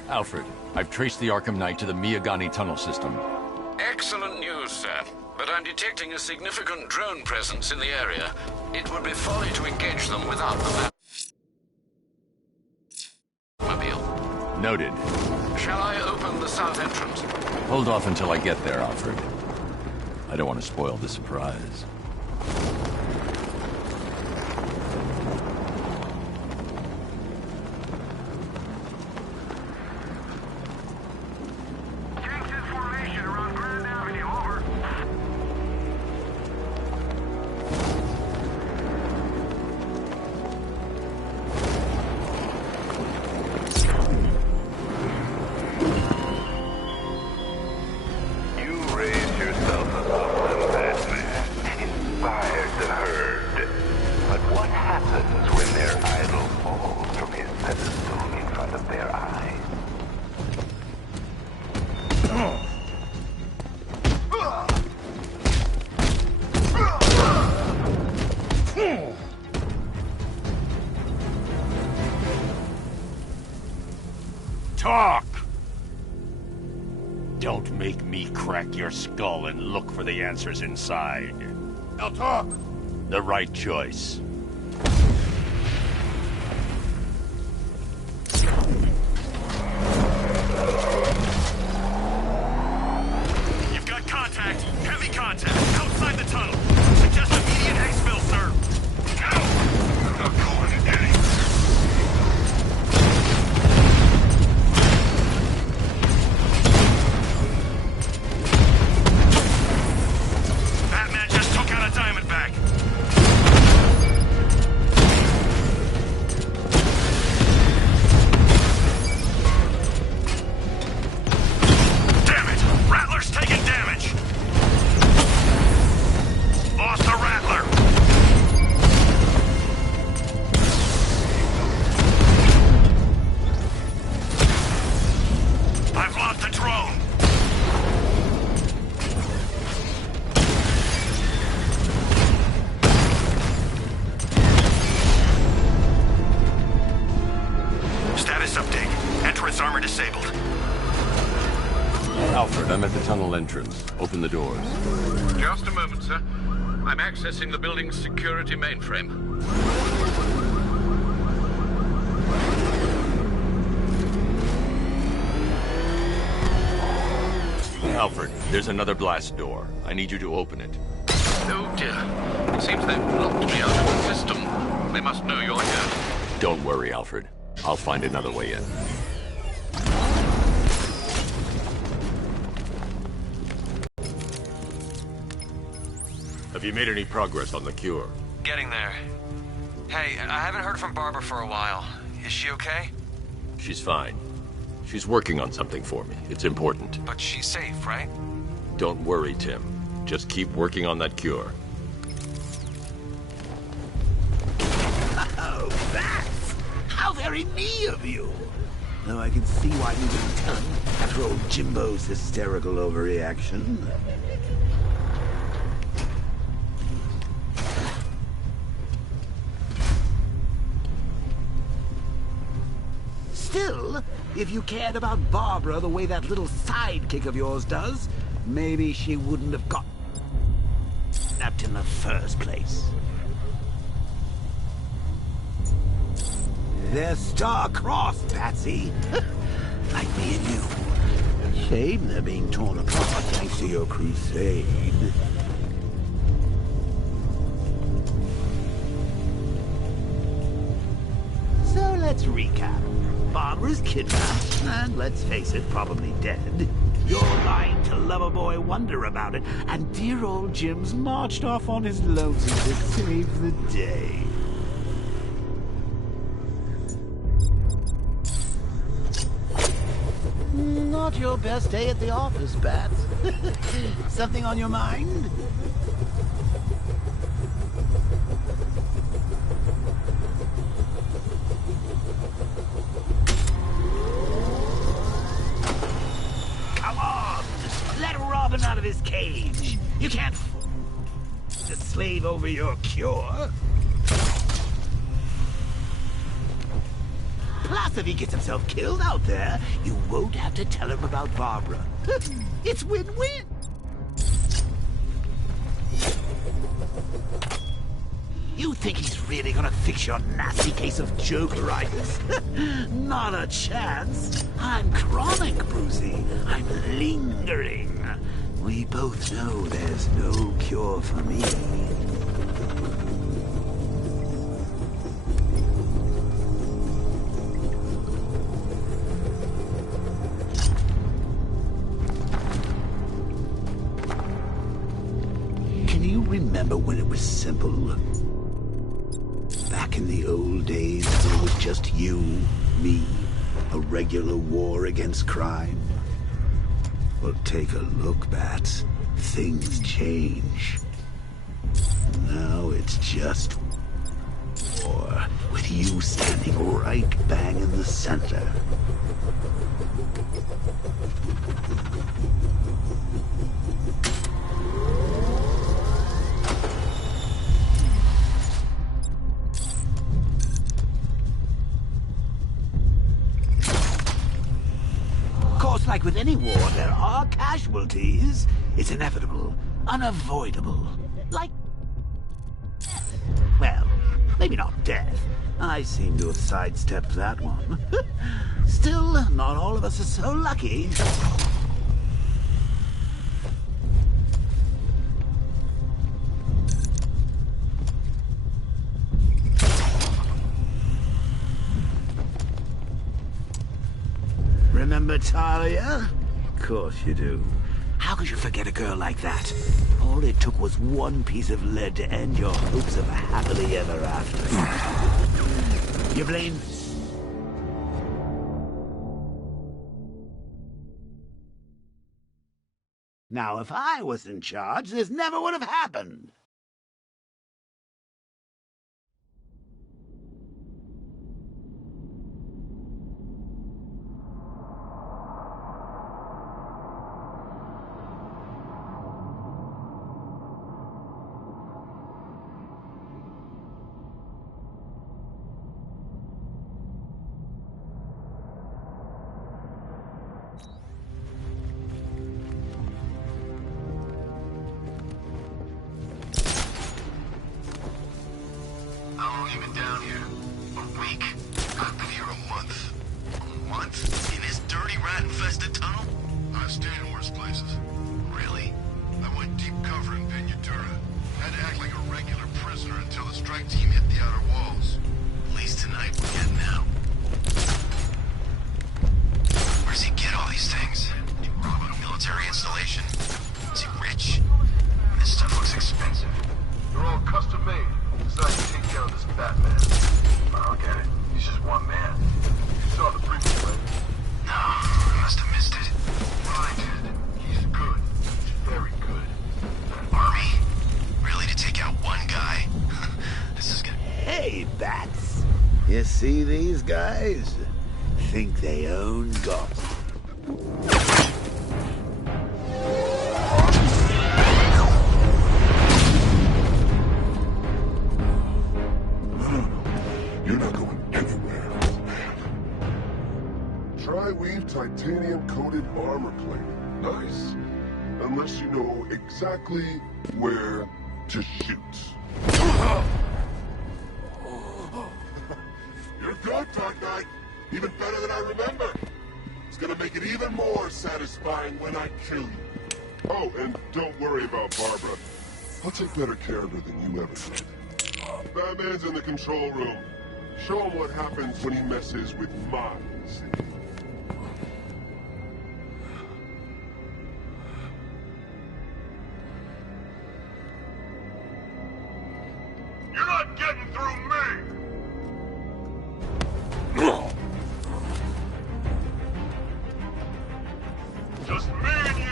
Alfred, I've traced the Arkham Knight to the Miyagani tunnel system. Excellent news, sir. But I'm detecting a significant drone presence in the area. It would be folly to engage them without the mobile. Noted. Shall I open the south entrance? Hold off until I get there, Alfred. I don't want to spoil the surprise. Talk! Don't make me crack your skull and look for the answers inside. I'll talk. The right choice. You've got contact. Heavy contact. Outside the tunnel. Suggest immediate exfil, sir. No! I'm not going anywhere. Batman just took out a Diamondback. Damn it! Rattler's taking damage. Lost the Rattler. I've lost the drone. Status update. Entrance armor disabled. Alfred, I'm at the tunnel entrance. Open the doors. Just a moment, sir. I'm accessing the building's security mainframe. Alfred, there's another blast door. I need you to open it. Oh dear. It seems they've locked me out of the system. They must know you're here. Don't worry, Alfred. I'll find another way in. Have you made any progress on the cure? Getting there. Hey, I haven't heard from Barbara for a while. Is she okay? She's fine. She's working on something for me. It's important. But she's safe, right? Don't worry, Tim. Just keep working on that cure. Oh, bats! How very me of you! Though I can see why you didn't tell him after old Jimbo's hysterical overreaction. Still, if you cared about Barbara the way that little sidekick of yours does, maybe she wouldn't have got kidnapped in the first place. They're star-crossed, Patsy. Like me and you. Shame they're being torn apart thanks to your crusade. So let's recap. Barbara's kidnapped, and let's face it, probably dead. You're lying to Loverboy Wonder about it, and dear old Jim's marched off on his lonesome to save the day. Not your best day at the office, Bats. Something on your mind? Come on! Let Robin out of his cage! You can't just slave over your cure. Plus, if he gets himself killed out there, you won't have to tell him about Barbara. It's win-win. You think he's really gonna fix your nasty case of jokeritis? Not a chance. I'm chronic, Brucey. I'm lingering. We both know there's no cure for me. Remember when it was simple? Back in the old days, when it was just you, me, a regular war against crime? Well, take a look, Bats. Things change. Now it's just war, with you standing right bang in the center. with any war, there are casualties. It's inevitable, unavoidable. Like... well, maybe not death. I seem to have sidestepped that one. Still, not all of us are so lucky. Remember Talia? Of course you do. How could you forget a girl like that? All it took was one piece of lead to end your hopes of a happily ever after. You blame... Now, if I was in charge, this never would have happened. How long you been down here? A week? I've been here a month. A month? In this dirty, rat-infested tunnel? I've stayed in worse places. Really? I went deep cover in Pinyatura. Had to act like a regular prisoner until the strike team hit the outer walls. At least tonight we're getting out. Where's he get all these things? Did he rob a military installation? Is he rich? This stuff looks expensive. They're all custom made. Designed to take down this Batman. I don't get it. He's just one man. You saw the preview, right? No, I must have missed it. Well, I did. He's good. He's very good. An army? Really, to take out one guy? This is gonna... Hey, Bats. You see these guys? Think they own Gotham. You're not going anywhere, man. Tri-weave titanium-coated armor plate. Nice. Unless you know exactly where to shoot. You're good, Dark Knight. Even better than I remember. It's gonna make it even more satisfying when I kill you. Oh, and don't worry about Barbara. I'll take better care of her than you ever did. Batman's in the control room. Show him what happens when he messes with my city. You're not getting through me! Just me and you!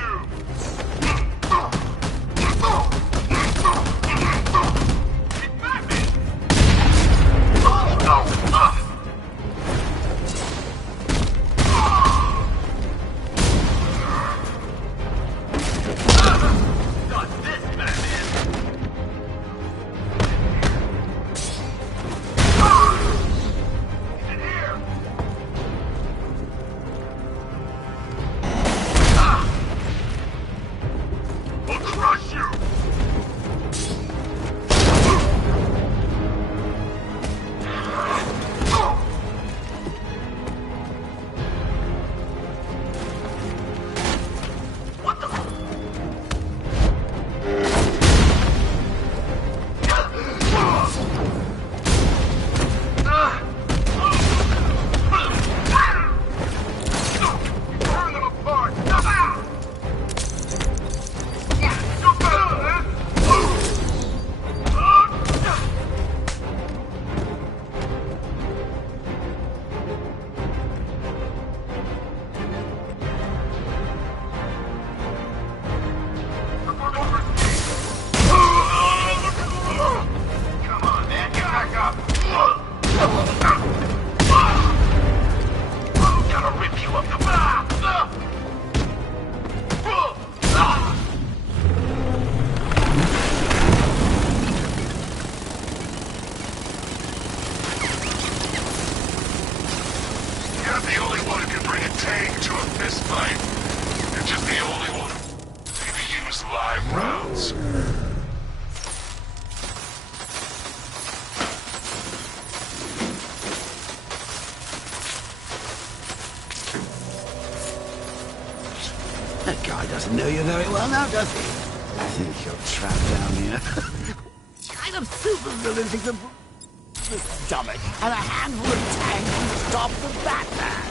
You're the only one who can bring a tank to a fist fight. cartridge is the only one. Maybe use live rounds. That guy doesn't know you very well now, does he? I think you're trapped down here. Kind of supervillains except the stomach and a handful of tanks and stop the Batman.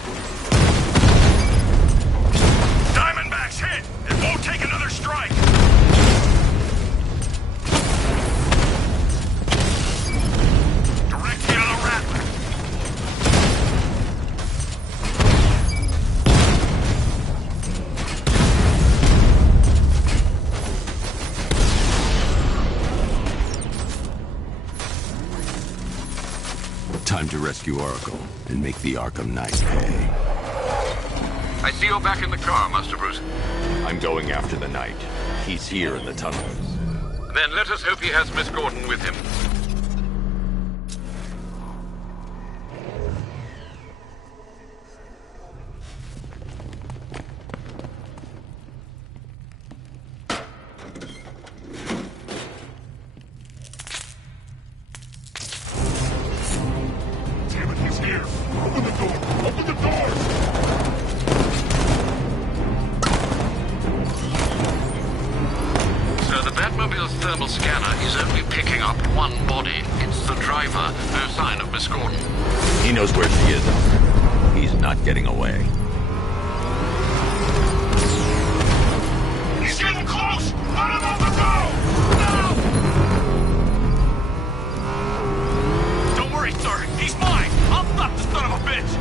Diamondback's hit! It won't take another strike! Direct hit on the Rattler. Time to rescue Oracle and make the Arkham Knight pay. I see you're back in the car, Master Bruce. I'm going after the Knight. He's here in the tunnels. Then let us hope he has Miss Gordon with him. Damn it, he's here! Open the door! Open the doors! So the Batmobile's thermal scanner is only picking up one body. It's the driver. No sign of Miss Gordon. He knows where she is. He's not getting away. He's getting close! Let him on the road! No! Don't worry, sir. He's mine! I'll stop the son of a bitch!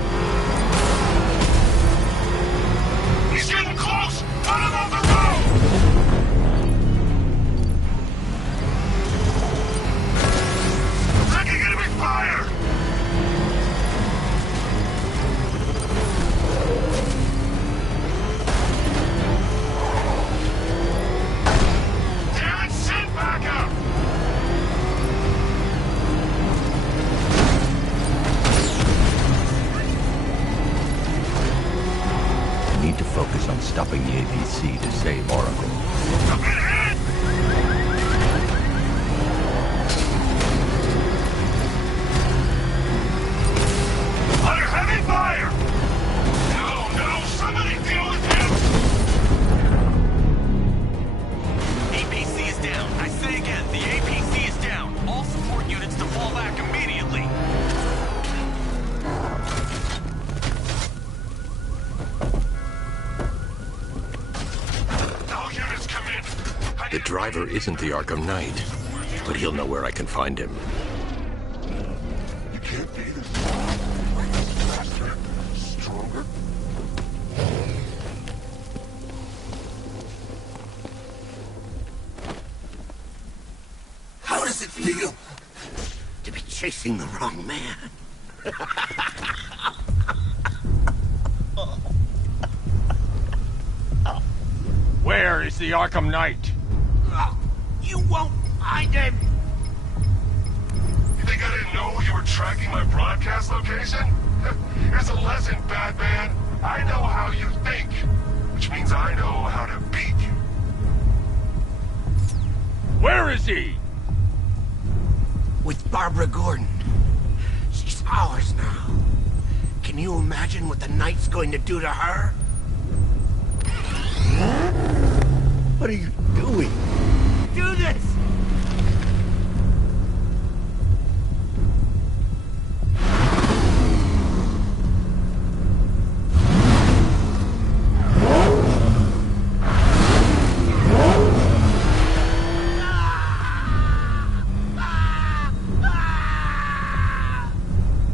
He's getting close! Let him on the road! Taking enemy fire! Damn it, send back up! I need to focus on stopping the APC to save Oracle. Don't get hit! Under heavy fire! No, somebody deal with him! APC is down. I say again, the APC is down. All support units to fall back immediately. All units come in. The driver isn't the Arkham Knight, but he'll know where I can find him. You can't be this faster, stronger. How does it feel to be chasing the wrong man? Where is the Arkham Knight? You won't find him! You think I didn't know you were tracking my broadcast location? Here's a lesson, Batman. I know how you think, which means I know how to beat you. Where is he? With Barbara Gordon. She's ours now. Can you imagine what the Knight's going to do to her? What are you doing? Do this!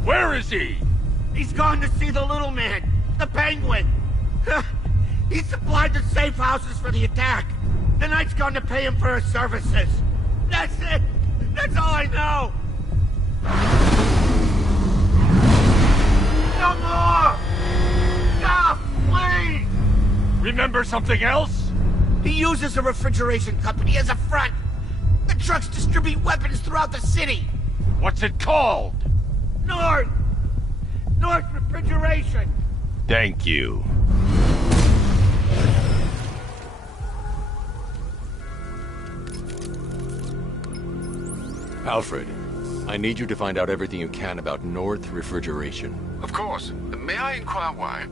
Where is he? He's gone to see the little man, the Penguin. He supplied the safe houses for the attack. The Knight's gone to pay him for his services. That's it. That's all I know. No more! Stop, please! Remember something else? He uses a refrigeration company as a front. The trucks distribute weapons throughout the city. What's it called? North Refrigeration. Thank you. Alfred, I need you to find out everything you can about North Refrigeration. Of course. May I inquire why?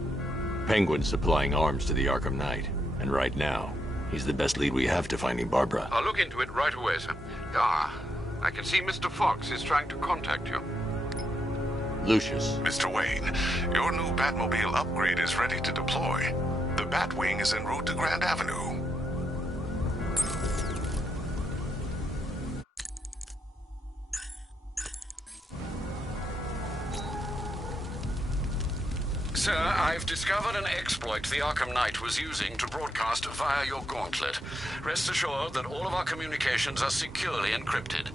Penguin's supplying arms to the Arkham Knight, and right now, he's the best lead we have to finding Barbara. I'll look into it right away, sir. I can see Mr. Fox is trying to contact you. Lucius. Mr. Wayne, your new Batmobile upgrade is ready to deploy. The Batwing is en route to Grand Avenue. Sir, I've discovered an exploit the Arkham Knight was using to broadcast via your gauntlet. Rest assured that all of our communications are securely encrypted.